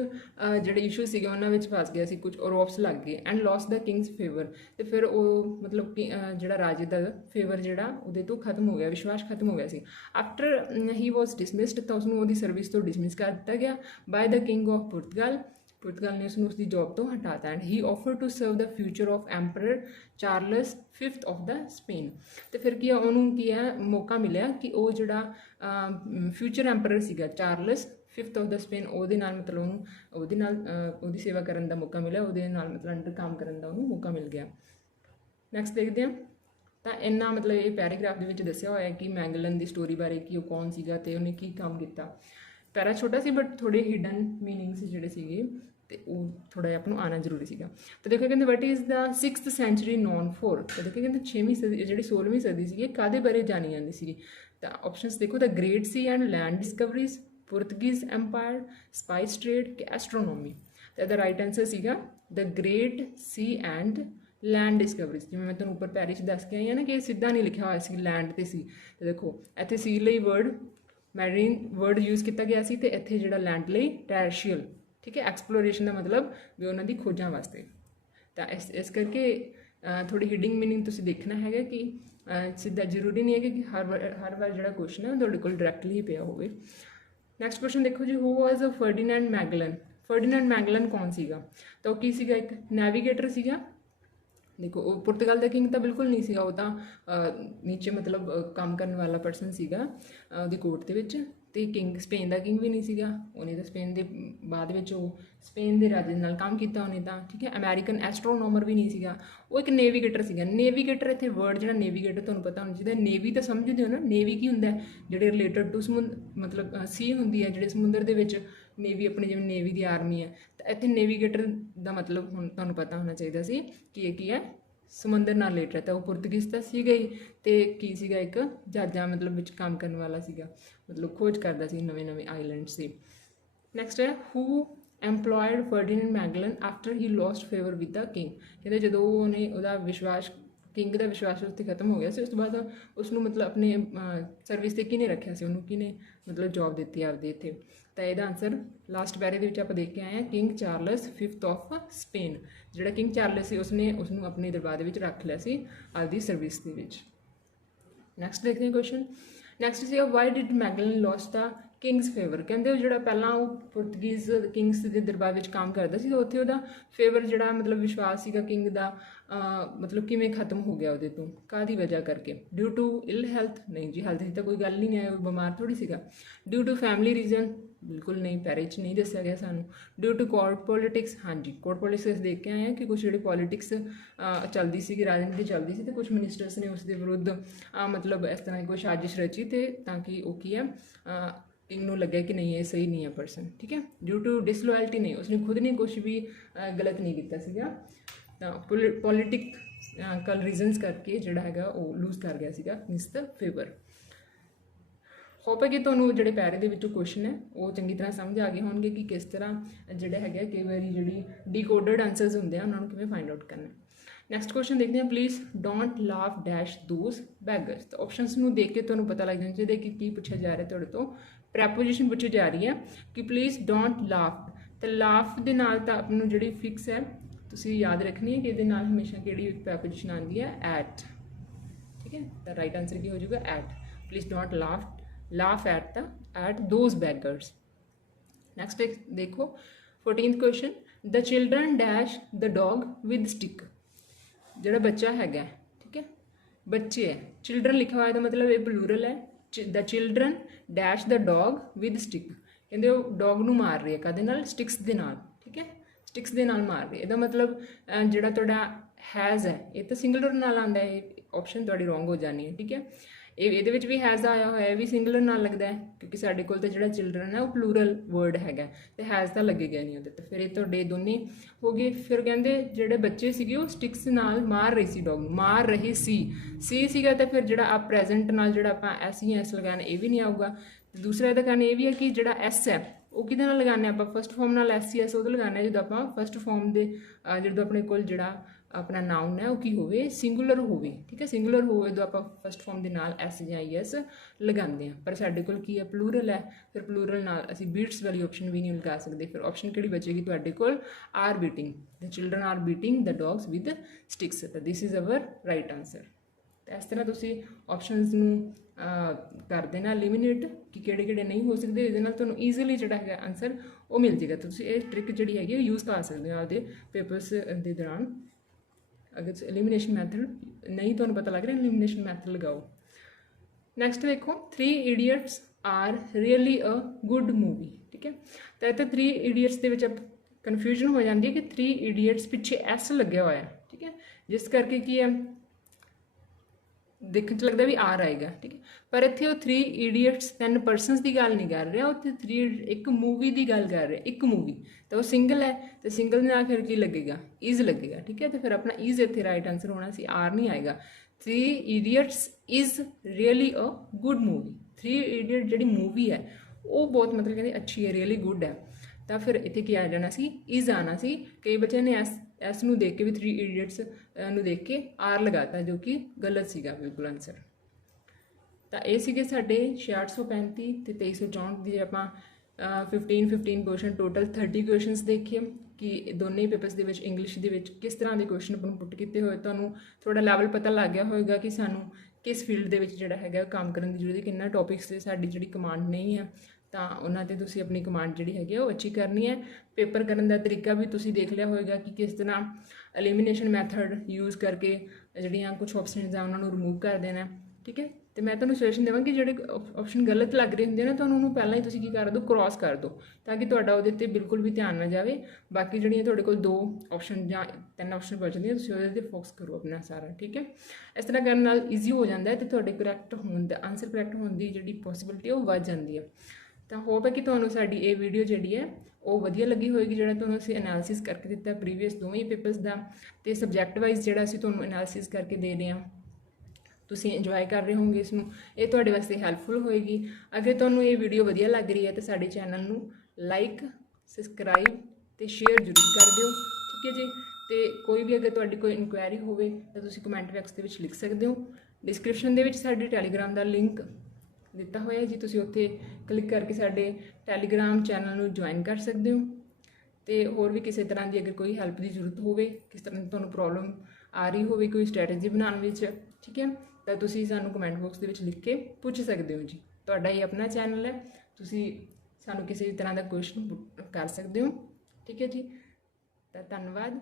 ਜਿਹੜੇ ਇਸ਼ੂ ਸੀਗੇ ਉਹਨਾਂ ਵਿੱਚ ਫਸ ਗਿਆ ਸੀ, ਕੁਝ ਆਰੋਪਸ ਲੱਗ ਗਏ। And lost the king's favour, ਤੇ ਫਿਰ ਉਹ ਮਤਲਬ ਕਿ ਜਿਹੜਾ ਰਾਜੇ ਦਾ ਫੇਵਰ ਜਿਹੜਾ ਉਹਦੇ ਤੋਂ ਖਤਮ ਹੋ ਗਿਆ, ਵਿਸ਼ਵਾਸ ਖਤਮ ਹੋ ਗਿਆ ਸੀ। ਆਫਟਰ ਹੀ ਵਾਸ ਡਿਸਮਿਸਡ, ਤਾਂ ਉਸਨੂੰ ਉਹਦੀ ਸਰਵਿਸ ਤੋਂ ਡਿਸਮਿਸ ਕਰ ਦਿੱਤਾ ਗਿਆ by the king of Portugal. Portugal ਨੇ ਉਸਨੂੰ ਉਸਦੀ ਜੌਬ ਤੋਂ ਹਟਾਤਾ। And he offer to serve the future of emperor Charles 5th of the Spain. ਤੇ ਫਿਰ ਕੀ ਉਹਨੂੰ ਕੀ ਹੈ ਮੌਕਾ ਮਿਲਿਆ ਕਿ ਉਹ ਜਿਹੜਾ ਫਿਊਚਰ ਐਂਪਰਰ ਸੀਗਾ Charles 5th of the Spain, ਉਹਦੇ ਨਾਲ ਮਤਲਬ ਉਹਨੂੰ ਉਹਦੇ ਨਾਲ ਉਹਦੀ ਸੇਵਾ ਕਰਨ ਦਾ ਮੌਕਾ ਮਿਲਿਆ, ਉਹਦੇ ਨਾਲ ਮਤਲਬ ਅੰਡਰ ਕੰਮ ਕਰਨ ਦਾ ਉਹਨੂੰ ਮੌਕਾ ਮਿਲ ਗਿਆ। ਨੈਕਸਟ ਦੇਖਦੇ ਹਾਂ। ਤਾਂ ਇੰਨਾ ਮਤਲਬ ਇਹ ਪੈਰਾਗ੍ਰਾਫ ਦੇ ਵਿੱਚ ਦੱਸਿਆ ਹੋਇਆ ਕਿ ਮੈਗਲਨ ਦੀ ਸਟੋਰੀ ਬਾਰੇ ਕਿ ਉਹ ਕੌਣ ਸੀਗਾ ਅਤੇ ਉਹਨੇ ਕੀ ਕੰਮ ਕੀਤਾ। ਪੈਰਾ ਛੋਟਾ ਸੀ ਬਟ ਥੋੜ੍ਹੇ ਹਿਡਨ ਮੀਨਿੰਗਸ ਜਿਹੜੇ ਸੀਗੇ ਅਤੇ ਉਹ ਥੋੜ੍ਹਾ ਜਿਹਾ ਆਪਾਂ ਨੂੰ ਆਉਣਾ ਜ਼ਰੂਰੀ ਸੀਗਾ। ਤਾਂ ਦੇਖੋ ਕਹਿੰਦੇ what is the 6th century known for. ਤਾਂ ਦੇਖੋ ਕਹਿੰਦੇ 6ਵੀਂ ਸਦੀ ਜਿਹੜੀ 16ਵੀਂ ਸਦੀ ਸੀਗੀ ਕਾਹਦੇ ਬਾਰੇ ਜਾਣੀ ਜਾਂਦੀ ਸੀਗੀ। ਤਾਂ ਆਪਸ਼ਨਸ ਦੇਖੋ, the great sea and land discoveries, Portuguese empire, spice trade ਕਿ ਐਸਟਰੋਨੋਮੀ। ਤਾਂ ਇਹਦਾ ਰਾਈਟ ਆਨਸਰ ਸੀਗਾ the great sea and land discoveries. ਜਿਵੇਂ ਮੈਂ ਤੁਹਾਨੂੰ ਉੱਪਰ ਪੈਰੇ 'ਚ ਦੱਸ ਕੇ ਆਈ ਹਾਂ ਨਾ ਕਿ ਇਹ ਸਿੱਧਾ ਨਹੀਂ ਲਿਖਿਆ ਹੋਇਆ ਸੀ ਲੈਂਡ 'ਤੇ ਸੀ। ਅਤੇ ਦੇਖੋ ਇੱਥੇ ਸੀ ਲਈ ਵਰਡ ਮੈਰੀਨ ਵਰਡ ਯੂਜ਼ ਕੀਤਾ ਗਿਆ ਸੀ, ਅਤੇ ਇੱਥੇ ਜਿਹੜਾ ਲੈਂਡ ਲਈ ਟੈਰਸ਼ੀਅਲ, ਠੀਕ ਹੈ। ਐਕਸਪਲੋਰੇਸ਼ਨ ਦਾ ਮਤਲਬ ਵੀ ਉਹਨਾਂ ਦੀ ਖੋਜਾਂ ਵਾਸਤੇ। ਤਾਂ ਇਸ ਕਰਕੇ ਥੋੜ੍ਹੀ ਹਿਡਿੰਗ ਮੀਨਿੰਗ ਤੁਸੀਂ ਦੇਖਣਾ ਹੈਗਾ ਕਿ ਸਿੱਧਾ ਜ਼ਰੂਰੀ ਨਹੀਂ ਹੈ ਕਿ ਹਰ ਵਾਰ ਜਿਹੜਾ ਕੁਐਸਚਨ ਹੈ ਤੁਹਾਡੇ ਕੋਲ ਡਾਇਰੈਕਟਲੀ ਹੀ ਪਿਆ ਹੋਵੇ। ਨੈਕਸਟ ਕੁਐਸਚਨ ਦੇਖੋ ਜੀ, ਹੂ ਵਾਜ਼ ਫਰਡੀਨੈਂਡ ਮੈਗਲਨ। ਫਰਡੀਨੈਂਡ ਮੈਗਲਨ ਕੌਣ ਸੀਗਾ? ਤਾਂ ਉਹ ਕੀ ਸੀਗਾ, ਇੱਕ ਨੈਵੀਗੇਟਰ ਸੀਗਾ। ਦੇਖੋ ਉਹ ਪੁਰਤਗਾਲ ਦਾ ਕਿੰਗ ਤਾਂ ਬਿਲਕੁਲ ਨਹੀਂ ਸੀਗਾ, ਉਹ ਤਾਂ ਨੀਚੇ ਮਤਲਬ ਕੰਮ ਕਰਨ ਵਾਲਾ ਪਰਸਨ ਸੀਗਾ ਉਹਦੀ ਕੋਰਟ ਦੇ ਵਿੱਚ। ਅਤੇ ਕਿੰਗ ਸਪੇਨ ਦਾ ਕਿੰਗ ਵੀ ਨਹੀਂ ਸੀਗਾ, ਉਹਨੇ ਤਾਂ ਸਪੇਨ ਦੇ ਬਾਅਦ ਵਿੱਚ ਉਹ ਸਪੇਨ ਦੇ ਰਾਜੇ ਨਾਲ ਕੰਮ ਕੀਤਾ ਉਹਨੇ ਤਾਂ, ਠੀਕ ਹੈ। ਅਮੈਰੀਕਨ ਐਸਟਰੋਨੋਮਰ ਵੀ ਨਹੀਂ ਸੀਗਾ, ਉਹ ਇੱਕ ਨੇਵੀਗੇਟਰ ਸੀਗਾ। ਨੇਵੀਗੇਟਰ ਇੱਥੇ ਵਰਡ ਜਿਹੜਾ ਨੇਵੀਗੇਟਰ ਤੁਹਾਨੂੰ ਪਤਾ ਹੋਣਾ ਚਾਹੀਦਾ। ਨੇਵੀ ਤਾਂ ਸਮਝਦੇ ਹੋ ਨਾ, ਨੇਵੀ ਕੀ ਹੁੰਦਾ ਜਿਹੜੇ ਰਿਲੇਟਡ ਟੂ ਮਤਲਬ ਸੀ ਹੁੰਦੀ ਹੈ, ਜਿਹੜੇ ਸਮੁੰਦਰ ਦੇ ਵਿੱਚ ਨੇਵੀ ਆਪਣੀ ਜਿਵੇਂ ਨੇਵੀ ਦੀ ਆਰਮੀ ਹੈ। ਤਾਂ ਇੱਥੇ ਨੇਵੀਗੇਟਰ ਦਾ ਮਤਲਬ ਹੁਣ ਤੁਹਾਨੂੰ ਪਤਾ ਹੋਣਾ ਚਾਹੀਦਾ ਸੀ ਕਿ ਇਹ ਕੀ ਹੈ, ਸਮੁੰਦਰ ਨਾਲ ਰਿਲੇਟਡ ਤਾਂ ਉਹ ਪੁਰਤਗੀਜ਼ ਤਾਂ ਸੀਗਾ ਹੀ, ਤੇ ਕੀ ਸੀਗਾ ਇੱਕ ਜਹਾਜ਼ਾਂ ਮਤਲਬ ਵਿੱਚ ਕੰਮ ਕਰਨ ਵਾਲਾ ਸੀਗਾ, ਮਤਲਬ ਖੋਜ ਕਰਦਾ ਸੀ ਨਵੇਂ ਨਵੇਂ ਆਈਲੈਂਡਸ ਦੀ। ਨੈਕਸਟ ਹੈ who employed Ferdinand Magellan after he lost favour with the king. ਕਹਿੰਦੇ ਜਦੋਂ ਉਹਨੇ ਉਹਦਾ ਵਿਸ਼ਵਾਸ ਕਿੰਗ ਦਾ ਵਿਸ਼ਵਾਸ ਉਸ 'ਤੇ ਖਤਮ ਹੋ ਗਿਆ ਸੀ, ਉਸ ਤੋਂ ਬਾਅਦ ਉਸਨੂੰ ਮਤਲਬ ਆਪਣੇ ਸਰਵਿਸ 'ਤੇ ਕਿਹਨੇ ਰੱਖਿਆ ਸੀ, ਉਹਨੂੰ ਕਿਹਨੇ ਮਤਲਬ ਜੋਬ ਦਿੱਤੀ ਆਪਦੀ ਇੱਥੇ। ਤਾਂ ਇਹਦਾ ਆਨਸਰ ਲਾਸਟ ਪੈਰੇ ਦੇ ਵਿੱਚ ਆਪਾਂ ਦੇਖ ਕੇ ਆਏ ਹਾਂ, king Charles 5th of Spain. ਜਿਹੜਾ ਕਿੰਗ ਚਾਰਲਸ ਸੀ ਉਸਨੇ ਉਸਨੂੰ ਆਪਣੇ ਦਰਬਾਰ ਦੇ ਵਿੱਚ ਰੱਖ ਲਿਆ ਸੀ ਆਪਦੀ ਸਰਵਿਸ ਦੇ ਵਿੱਚ। ਨੈਕਸਟ ਦੇਖਦੇ ਹਾਂ ਕੁਐਸਚਨ। ਨੈਕਸਟ ਸੀ why did Magellan lost the king's favour. ਕਹਿੰਦੇ ਉਹ ਜਿਹੜਾ ਪਹਿਲਾਂ ਉਹ ਪੁਰਤਗੀਜ਼ ਕਿੰਗਸ ਦੇ ਦਰਬਾਰ ਵਿੱਚ ਕੰਮ ਕਰਦਾ ਸੀ, ਤਾਂ ਉੱਥੇ ਉਹਦਾ ਫੇਵਰ ਜਿਹੜਾ ਮਤਲਬ ਵਿਸ਼ਵਾਸ ਸੀਗਾ ਕਿੰਗ ਦਾ ਮਤਲਬ ਕਿਵੇਂ ਖਤਮ ਹੋ ਗਿਆ ਉਹਦੇ ਤੋਂ, ਕਾਹਦੀ ਵਜ੍ਹਾ ਕਰਕੇ। ਡਿਊ ਟੂ ਇਲ ਹੈਲਥ, ਨਹੀਂ ਜੀ ਹੈਲਥ ਦੀ ਤਾਂ ਕੋਈ ਗੱਲ ਹੀ ਨਹੀਂ ਹੈ, ਉਹ ਬਿਮਾਰ ਥੋੜ੍ਹੀ ਸੀਗਾ। ਡਿਊ ਟੂ ਫੈਮਿਲੀ ਰੀਜ਼ਨ, ਬਿਲਕੁਲ ਨਹੀਂ, ਪੈਰੇ 'ਚ ਨਹੀਂ ਦੱਸਿਆ ਗਿਆ ਸਾਨੂੰ। ਡਿਊ ਟੂ ਕੋਰਟ ਪੋਲੀਟਿਕਸ, ਹਾਂਜੀ ਕੋਰਟ ਪੋਲੀਟਿਕਸ ਦੇਖ ਕੇ ਆਏ ਹਾਂ ਕਿ ਕੁਛ ਜਿਹੜੀ ਪੋਲੀਟਿਕਸ ਚੱਲਦੀ ਸੀਗੀ, ਰਾਜਨੀਤੀ ਚੱਲਦੀ ਸੀ, ਅਤੇ ਕੁਛ ਮਿਨਿਸਟਰਸ ਨੇ ਉਸ ਦੇ ਵਿਰੁੱਧ ਮਤਲਬ ਇਸ ਤਰ੍ਹਾਂ ਦੀ ਕੋਈ ਸਾਜ਼ਿਸ਼ ਰਚੀ, ਅਤੇ ਤਾਂ ਕਿ ਉਹ ਕੀ ਹੈ ਕਿੰਗ ਨੂੰ ਲੱਗਿਆ ਕਿ ਨਹੀਂ ਇਹ ਸਹੀ ਨਹੀਂ ਹੈ ਪਰਸਨ, ਠੀਕ ਹੈ। ਡਿਊ ਟੂ ਡਿਸਲੋਇਲਟੀ, ਨਹੀਂ ਉਸਨੇ ਖੁਦ ਨੇ ਕੁਛ ਵੀ ਗਲਤ ਨਹੀਂ ਕੀਤਾ ਸੀਗਾ, ਤਾਂ ਪੋਲੀਟਿਕਲ ਰੀਜ਼ਨਸ ਕਰਕੇ ਜਿਹੜਾ ਹੈਗਾ ਉਹ ਲੂਜ਼ ਕਰ ਗਿਆ ਸੀਗਾ ਕਿੰਗਸ ਦਾ ਫੇਵਰ। ਹੋਪ ਹੈ ਕਿ ਤੁਹਾਨੂੰ ਜਿਹੜੇ ਪੈਰੇ ਦੇ ਵਿੱਚੋਂ ਕੁਐਸਚਨ ਹੈ ਉਹ ਚੰਗੀ ਤਰ੍ਹਾਂ ਸਮਝ ਆ ਗਏ ਹੋਣਗੇ ਕਿ ਕਿਸ ਤਰ੍ਹਾਂ ਜਿਹੜਾ ਹੈਗਾ ਕਈ ਵਾਰੀ ਜਿਹੜੀ ਡੀਕੋਡਡ ਆਨਸਰਸ ਹੁੰਦੇ ਆ ਉਹਨਾਂ ਨੂੰ ਕਿਵੇਂ ਫਾਈਂਡ ਆਊਟ ਕਰਨਾ। ਨੈਕਸਟ ਕੁਐਸਚਨ ਦੇਖਦੇ ਹਾਂ, please don't laugh dash those beggars. ਤਾਂ ਆਪਸ਼ਨਸ ਨੂੰ ਦੇਖ ਕੇ ਤੁਹਾਨੂੰ ਪਤਾ ਲੱਗ ਜਾਣਾ ਚਾਹੀਦਾ ਕਿ ਕੀ ਪੁੱਛਿਆ ਜਾ ਰਿਹਾ ਤੁਹਾਡੇ ਤੋਂ। ਪ੍ਰੈਪੋਜੀਸ਼ਨ ਪੁੱਛੀ ਜਾ ਰਹੀ ਹੈ ਕਿ ਪਲੀਜ਼ ਡੋਂਟ ਲਾਫ, ਤਾਂ ਲਾਫ ਦੇ ਨਾਲ ਤਾਂ ਆਪ ਨੂੰ ਜਿਹੜੀ ਫਿਕਸ ਹੈ ਤੁਸੀਂ ਯਾਦ ਰੱਖਣੀ ਹੈ ਕਿ ਇਹਦੇ ਨਾਲ ਹਮੇਸ਼ਾ ਕਿਹੜੀ ਪ੍ਰੈਪੋਜੀਸ਼ਨ ਆਉਂਦੀ ਹੈ, ਐਟ, ਠੀਕ ਹੈ। ਤਾਂ ਰਾਈਟ ਆਨਸਰ ਕੀ ਹੋ ਜਾਊਗਾ, at. Please don't laugh at those beggars. Next देखो 14th question, the children dash the dog with stick। ਜਿਹੜਾ ਬੱਚਾ ਹੈਗਾ, ਠੀਕ ਹੈ, ਬੱਚੇ ਹੈ, children ਲਿਖਿਆ ਹੋਇਆ ਦਾ ਮਤਲਬ ਇਹ ਪਲੂਰਲ ਹੈ। the children dash the dog with stick, ਕਹਿੰਦੇ ਉਹ ਡੌਗ ਨੂੰ ਮਾਰ ਰਹੀ ਹੈ ਕਾਹਦੇ ਨਾਲ, ਸਟਿਕਸ ਦੇ ਨਾਲ, ਠੀਕ ਹੈ, ਸਟਿਕਸ ਦੇ ਨਾਲ ਮਾਰ ਰਹੀ ਹੈ। ਇਹਦਾ ਮਤਲਬ ਜਿਹੜਾ ਤੁਹਾਡਾ ਹੈਜ਼ ਹੈ ਇਹ ਤਾਂ ਸਿੰਗੂਲਰ ਨਾਲ ਆਉਂਦਾ ਹੈ, ਇਹ ਆਪਸ਼ਨ ਤੁਹਾਡੀ ਰੋਂਗ ਹੋ ਜਾਣੀ ਹੈ, ਠੀਕ ਹੈ। ਇਹਦੇ ਵਿੱਚ ਵੀ ਹੈਜ਼ ਆਇਆ ਹੋਇਆ, ਇਹ ਵੀ ਸਿੰਗੂਲਰ ਨਾਲ ਲੱਗਦਾ ਹੈ ਕਿਉਂਕਿ ਸਾਡੇ ਕੋਲ ਤਾਂ ਜਿਹੜਾ ਚਿਲਡਰਨ ਹੈ ਉਹ ਪਲੂਰਲ ਵਰਡ ਹੈਗਾ, ਅਤੇ ਹੈਜ਼ ਤਾਂ ਲੱਗੇਗਾ ਨਹੀਂ ਉਹਦੇ, ਤਾਂ ਫਿਰ ਇਹ ਤੁਹਾਡੇ ਦੋਨੇ ਹੋ ਗਏ। ਫਿਰ ਕਹਿੰਦੇ ਜਿਹੜੇ ਬੱਚੇ ਸੀਗੇ ਉਹ ਸਟਿਕਸ ਨਾਲ ਮਾਰ ਰਹੀ ਸੀ ਡੌਗ ਨੂੰ, ਮਾਰ ਰਹੇ ਸੀ ਸੀਗਾ, ਤਾਂ ਫਿਰ ਜਿਹੜਾ ਆ ਪ੍ਰੈਜ਼ੈਂਟ ਨਾਲ ਜਿਹੜਾ ਆਪਾਂ ਐਸ ਲਗਾਉਣਾ ਇਹ ਵੀ ਨਹੀਂ ਆਊਗਾ। ਦੂਸਰਾ ਇਹਦਾ ਕਾਰਨ ਇਹ ਵੀ ਹੈ ਕਿ ਜਿਹੜਾ ਐਸ ਹੈ ਉਹ ਕਿਹਦੇ ਨਾਲ ਲਗਾਉਂਦੇ ਆਪਾਂ, ਫਸਟ ਫਾਰਮ ਨਾਲ ਐਸ ਉਹਦੇ ਲਗਾਉਂਦੇ ਜਦੋਂ ਆਪਾਂ ਫਸਟ ਫਾਰਮ ਦੇ ਜਦੋਂ ਆਪਣੇ ਕੋਲ ਜਿਹੜਾ ਆਪਣਾ ਨਾਊਨ ਹੈ ਉਹ ਕੀ ਹੋਵੇ, ਸਿੰਗੂਲਰ ਹੋਵੇ, ਠੀਕ ਹੈ। ਸਿੰਗੂਲਰ ਹੋਵੇ ਜਦੋਂ ਆਪਾਂ ਫਸਟ ਫਾਰਮ ਦੇ ਨਾਲ ਐਸ ਜਾਂ ਈਐਸ ਲਗਾਉਂਦੇ ਹਾਂ, ਪਰ ਸਾਡੇ ਕੋਲ ਕੀ ਹੈ, ਪਲੂਰਲ ਹੈ, ਫਿਰ ਪਲੂਰਲ ਨਾਲ ਅਸੀਂ ਬੀਟਸ ਵਾਲੀ ਆਪਸ਼ਨ ਵੀ ਨਹੀਂ ਲਗਾ ਸਕਦੇ। ਫਿਰ ਆਪਸ਼ਨ ਕਿਹੜੀ ਬਚੇਗੀ ਤੁਹਾਡੇ ਕੋਲ, are beating, the children are beating the dogs with sticks, ਤਾਂ this is our right answer. ਤਾਂ ਇਸ ਤਰ੍ਹਾਂ ਤੁਸੀਂ ਆਪਸ਼ਨਸ ਨੂੰ ਕਰ ਦੇਣਾ ਐਲੀਮੀਨੇਟ ਕਿ ਕਿਹੜੇ ਕਿਹੜੇ ਨਹੀਂ ਹੋ ਸਕਦੇ, ਇਹਦੇ ਨਾਲ ਤੁਹਾਨੂੰ ਈਜ਼ੀਲੀ ਜਿਹੜਾ ਹੈਗਾ ਆਨਸਰ ਉਹ ਮਿਲ ਜੇਗਾ। ਤੁਸੀਂ ਇਹ ਟ੍ਰਿਕ ਜਿਹੜੀ ਹੈਗੀ ਉਹ ਯੂਜ਼ ਕਰ ਸਕਦੇ ਹੋ ਆਪਦੇ ਪੇਪਰਸ ਦੇ ਦੌਰਾਨ। ਅਗਰ ਐਲੀਮੀਨੇਸ਼ਨ ਮੈਥਡ ਨਹੀਂ ਤੁਹਾਨੂੰ ਪਤਾ ਲੱਗ ਰਿਹਾ, ਐਲੀਮੀਨੇਸ਼ਨ ਮੈਥਡ ਲਗਾਓ। ਨੈਕਸਟ ਦੇਖੋ, 3 Idiots are really a good movie, ਠੀਕ ਹੈ। ਤਾਂ ਇੱਥੇ 3 Idiots ਦੇ ਵਿੱਚ ਕਨਫਿਊਜ਼ਨ ਹੋ ਜਾਂਦੀ ਹੈ ਕਿ 3 Idiots ਪਿੱਛੇ ਐਸ ਲੱਗਿਆ ਹੋਇਆ, ਠੀਕ ਹੈ, ਜਿਸ ਕਰਕੇ ਕੀ ਹੈ ਦੇਖਣ 'ਚ ਲੱਗਦਾ ਵੀ ਆਰ ਆਏਗਾ, ਠੀਕ ਹੈ, ਪਰ ਇੱਥੇ ਉਹ 3 Idiots 3 ਪਰਸਨਸ ਦੀ ਗੱਲ ਨਹੀਂ ਕਰ ਰਿਹਾ, ਉੱਥੇ 3 ਇੱਕ ਮੂਵੀ ਦੀ ਗੱਲ ਕਰ ਰਿਹਾ, ਇੱਕ ਮੂਵੀ, ਤਾਂ ਉਹ ਸਿੰਗਲ ਹੈ, ਅਤੇ ਸਿੰਗਲ ਦੇ ਨਾਲ ਫਿਰ ਕੀ ਲੱਗੇਗਾ, ਇਜ਼ ਲੱਗੇਗਾ, ਠੀਕ ਹੈ। ਅਤੇ ਫਿਰ ਆਪਣਾ ਇਜ਼ ਇੱਥੇ ਰਾਈਟ ਆਨਸਰ ਹੋਣਾ ਸੀ, ਆਰ ਨਹੀਂ ਆਏਗਾ। 3 Idiots is really a good movie, 3 Idiots ਜਿਹੜੀ ਮੂਵੀ ਹੈ ਉਹ ਬਹੁਤ ਮਤਲਬ ਕਹਿੰਦੇ ਅੱਛੀ ਹੈ, ਰੀਅਲੀ ਗੁੱਡ ਹੈ, ਤਾਂ ਫਿਰ ਇੱਥੇ ਕੀ ਆ ਜਾਣਾ ਸੀ, ਇਜ਼ ਆਉਣਾ ਸੀ। ਕਈ ਬੱਚਿਆਂ ਨੇ ਐਸ ਨੂੰ ਦੇਖ ਕੇ ਵੀ 3 Idiots ਨੂੰ ਦੇਖ ਕੇ ਆਰ ਲਗਾਤਾ, ਜੋ ਕਿ ਗਲਤ ਸੀਗਾ ਬਿਲਕੁਲ ਆਨਸਰ। ਤਾਂ ਇਹ ਸੀਗੇ ਸਾਡੇ 6635 ਅਤੇ 2364 ਦੀ ਆਪਾਂ 15 ਕੁਐਸਚਨ, ਟੋਟਲ 30 ਕੁਐਸਚਨਸ ਦੇਖੇ ਕਿ ਦੋਨੇ ਪੇਪਰਸ ਦੇ ਵਿੱਚ ਇੰਗਲਿਸ਼ ਦੇ ਵਿੱਚ ਕਿਸ ਤਰ੍ਹਾਂ ਦੇ ਕੁਐਸਚਨ ਆਪਾਂ ਨੂੰ ਪੁੱਟ ਕੀਤੇ ਹੋਏ। ਤੁਹਾਨੂੰ ਥੋੜਾ ਲੈਵਲ ਪਤਾ ਲੱਗ ਗਿਆ ਹੋਵੇਗਾ ਕਿ ਸਾਨੂੰ ਕਿਸ ਫੀਲਡ ਦੇ ਵਿੱਚ ਜਿਹੜਾ ਹੈਗਾ ਕੰਮ ਕਰਨ ਦੀ ਜ਼ਰੂਰਤ ਹੈ, ਕਿੰਨਾ ਟੌਪਿਕਸ 'ਤੇ ਸਾਡੀ ਜਿਹੜੀ ਕਮਾਂਡ ਨਹੀਂ ਹੈ, ਤਾਂ ਉਹਨਾਂ 'ਤੇ ਤੁਸੀਂ ਆਪਣੀ ਕਮਾਂਡ ਜਿਹੜੀ ਹੈਗੀ ਉਹ ਅੱਛੀ ਕਰਨੀ ਹੈ। ਪੇਪਰ ਕਰਨ ਦਾ ਤਰੀਕਾ ਵੀ ਤੁਸੀਂ ਦੇਖ ਲਿਆ ਹੋਵੇਗਾ ਕਿ ਕਿਸ ਤਰ੍ਹਾਂ ਐਲੀਮੀਨੇਸ਼ਨ ਮੈਥਡ ਯੂਜ਼ ਕਰਕੇ ਜਿਹੜੀਆਂ ਕੁਛ ਆਪਸ਼ਨਸ ਆ ਉਹਨਾਂ ਨੂੰ ਰਿਮੂਵ ਕਰ ਦੇਣਾ, ਠੀਕ ਹੈ। ਅਤੇ ਮੈਂ ਤੁਹਾਨੂੰ ਸੁਜੈਸ਼ਨ ਦੇਵਾਂਗੀ ਜਿਹੜੇ ਆਪਸ਼ਨ ਗਲਤ ਲੱਗ ਰਹੇ ਹੁੰਦੇ ਨਾ, ਤੁਹਾਨੂੰ ਉਹਨੂੰ ਪਹਿਲਾਂ ਹੀ ਤੁਸੀਂ ਕੀ ਕਰ ਦਿਓ, ਕ੍ਰੋਸ ਕਰ ਦਿਓ, ਤਾਂ ਕਿ ਤੁਹਾਡਾ ਉਹਦੇ 'ਤੇ ਬਿਲਕੁਲ ਵੀ ਧਿਆਨ ਨਾ ਜਾਵੇ। ਬਾਕੀ ਜਿਹੜੀਆਂ ਤੁਹਾਡੇ ਕੋਲ 2 ਆਪਸ਼ਨ ਜਾਂ 3 ਆਪਸ਼ਨ ਬਚਦੀਆਂ ਤੁਸੀਂ ਉਹਦੇ 'ਤੇ ਫੋਕਸ ਕਰੋ ਆਪਣਾ ਸਾਰਾ, ਠੀਕ ਹੈ। ਇਸ ਤਰ੍ਹਾਂ ਕਰਨ ਨਾਲ ਈਜ਼ੀ ਹੋ ਜਾਂਦਾ ਹੈ ਅਤੇ ਤੁਹਾਡੇ ਕਰੈਕਟ ਹੋਣ ਦਾ ਆਨਸਰ ਕਰੈਕਟ ਹੋਣ ਦੀ ਜਿਹੜੀ ਪੋਸੀਬਿਲਿਟੀ ਉਹ ਵੱਧ ਜਾਂਦੀ ਹੈ। ਤਾਂ ਹੋਪ ਹੈ ਕਿ ਤੁਹਾਨੂੰ ਸਾਡੀ ਇਹ ਵੀਡੀਓ ਜਿਹੜੀ ਹੈ ਉਹ ਵਧੀਆ ਲੱਗੀ ਹੋਏਗੀ, ਜਿਹੜਾ ਤੁਹਾਨੂੰ ਅਸੀਂ ਐਨਾਲਿਸਿਸ ਕਰਕੇ ਦਿੱਤਾ ਪ੍ਰੀਵੀਅਸ ਦੋਵੇਂ ਪੇਪਰਸ ਦਾ, ਤੇ ਸਬਜੈਕਟ ਵਾਈਜ਼ ਜਿਹੜਾ ਅਸੀਂ ਤੁਹਾਨੂੰ ਐਨਾਲਿਸਿਸ ਕਰਕੇ ਦੇ ਰਹੇ ਹਾਂ। ਤੁਸੀਂ ਇੰਜੋਏ ਕਰ ਰਹੇ ਹੋਵੋਗੇ ਇਸ ਨੂੰ, ਇਹ ਤੁਹਾਡੇ ਵਾਸਤੇ ਹੈਲਪਫੁਲ ਹੋਏਗੀ। ਅਗਰ ਤੁਹਾਨੂੰ ਇਹ ਵੀਡੀਓ ਵਧੀਆ ਲੱਗ ਰਹੀ ਹੈ ਤਾਂ ਸਾਡੇ ਚੈਨਲ ਨੂੰ ਲਾਈਕ, ਸਬਸਕ੍ਰਾਈਬ ਤੇ ਸ਼ੇਅਰ ਜ਼ਰੂਰ ਕਰ ਦਿਓ, ਠੀਕ ਹੈ ਜੀ। ਤੇ ਕੋਈ ਵੀ ਅਗਰ ਤੁਹਾਡੀ ਕੋਈ ਇਨਕੁਆਇਰੀ ਹੋਵੇ ਤਾਂ ਤੁਸੀਂ ਕਮੈਂਟ ਬਾਕਸ ਦੇ ਵਿੱਚ ਲਿਖ ਸਕਦੇ ਹੋ। ਡਿਸਕ੍ਰਿਪਸ਼ਨ ਦੇ ਵਿੱਚ ਸਾਡੇ ਟੈਲੀਗ੍ਰਾਮ ਦਾ ਲਿੰਕ ਦਿੱਤਾ ਹੋਇਆ ਜੀ, ਤੁਸੀਂ ਉੱਥੇ ਕਲਿੱਕ ਕਰਕੇ ਸਾਡੇ ਟੈਲੀਗ੍ਰਾਮ ਚੈਨਲ ਨੂੰ ਜੁਆਇਨ ਕਰ ਸਕਦੇ ਹੋ। ਤੇ ਹੋਰ ਵੀ ਕਿਸੇ ਤਰ੍ਹਾਂ ਦੀ ਅਗਰ ਕੋਈ ਹੈਲਪ ਦੀ ਜ਼ਰੂਰਤ ਹੋਵੇ, ਕਿਸ ਤਰ੍ਹਾਂ ਦੀ ਤੁਹਾਨੂੰ ਪ੍ਰੋਬਲਮ ਆ ਰਹੀ ਹੋਵੇ ਕੋਈ ਸਟ੍ਰੈਟਜੀ ਬਣਾਉਣ ਵਿੱਚ, ਠੀਕ ਹੈ, ਤਾਂ ਤੁਸੀਂ ਸਾਨੂੰ ਕਮੈਂਟ ਬਾਕਸ ਦੇ ਵਿੱਚ ਲਿਖ ਕੇ ਪੁੱਛ ਸਕਦੇ ਹੋ ਜੀ। ਤੁਹਾਡਾ ਇਹ ਆਪਣਾ ਚੈਨਲ ਹੈ, ਤੁਸੀਂ ਸਾਨੂੰ ਕਿਸੇ ਵੀ ਤਰ੍ਹਾਂ ਦਾ ਕੁਐਸਚਨ ਕਰ ਸਕਦੇ ਹੋ, ਠੀਕ ਹੈ ਜੀ। ਤਾਂ ਧੰਨਵਾਦ।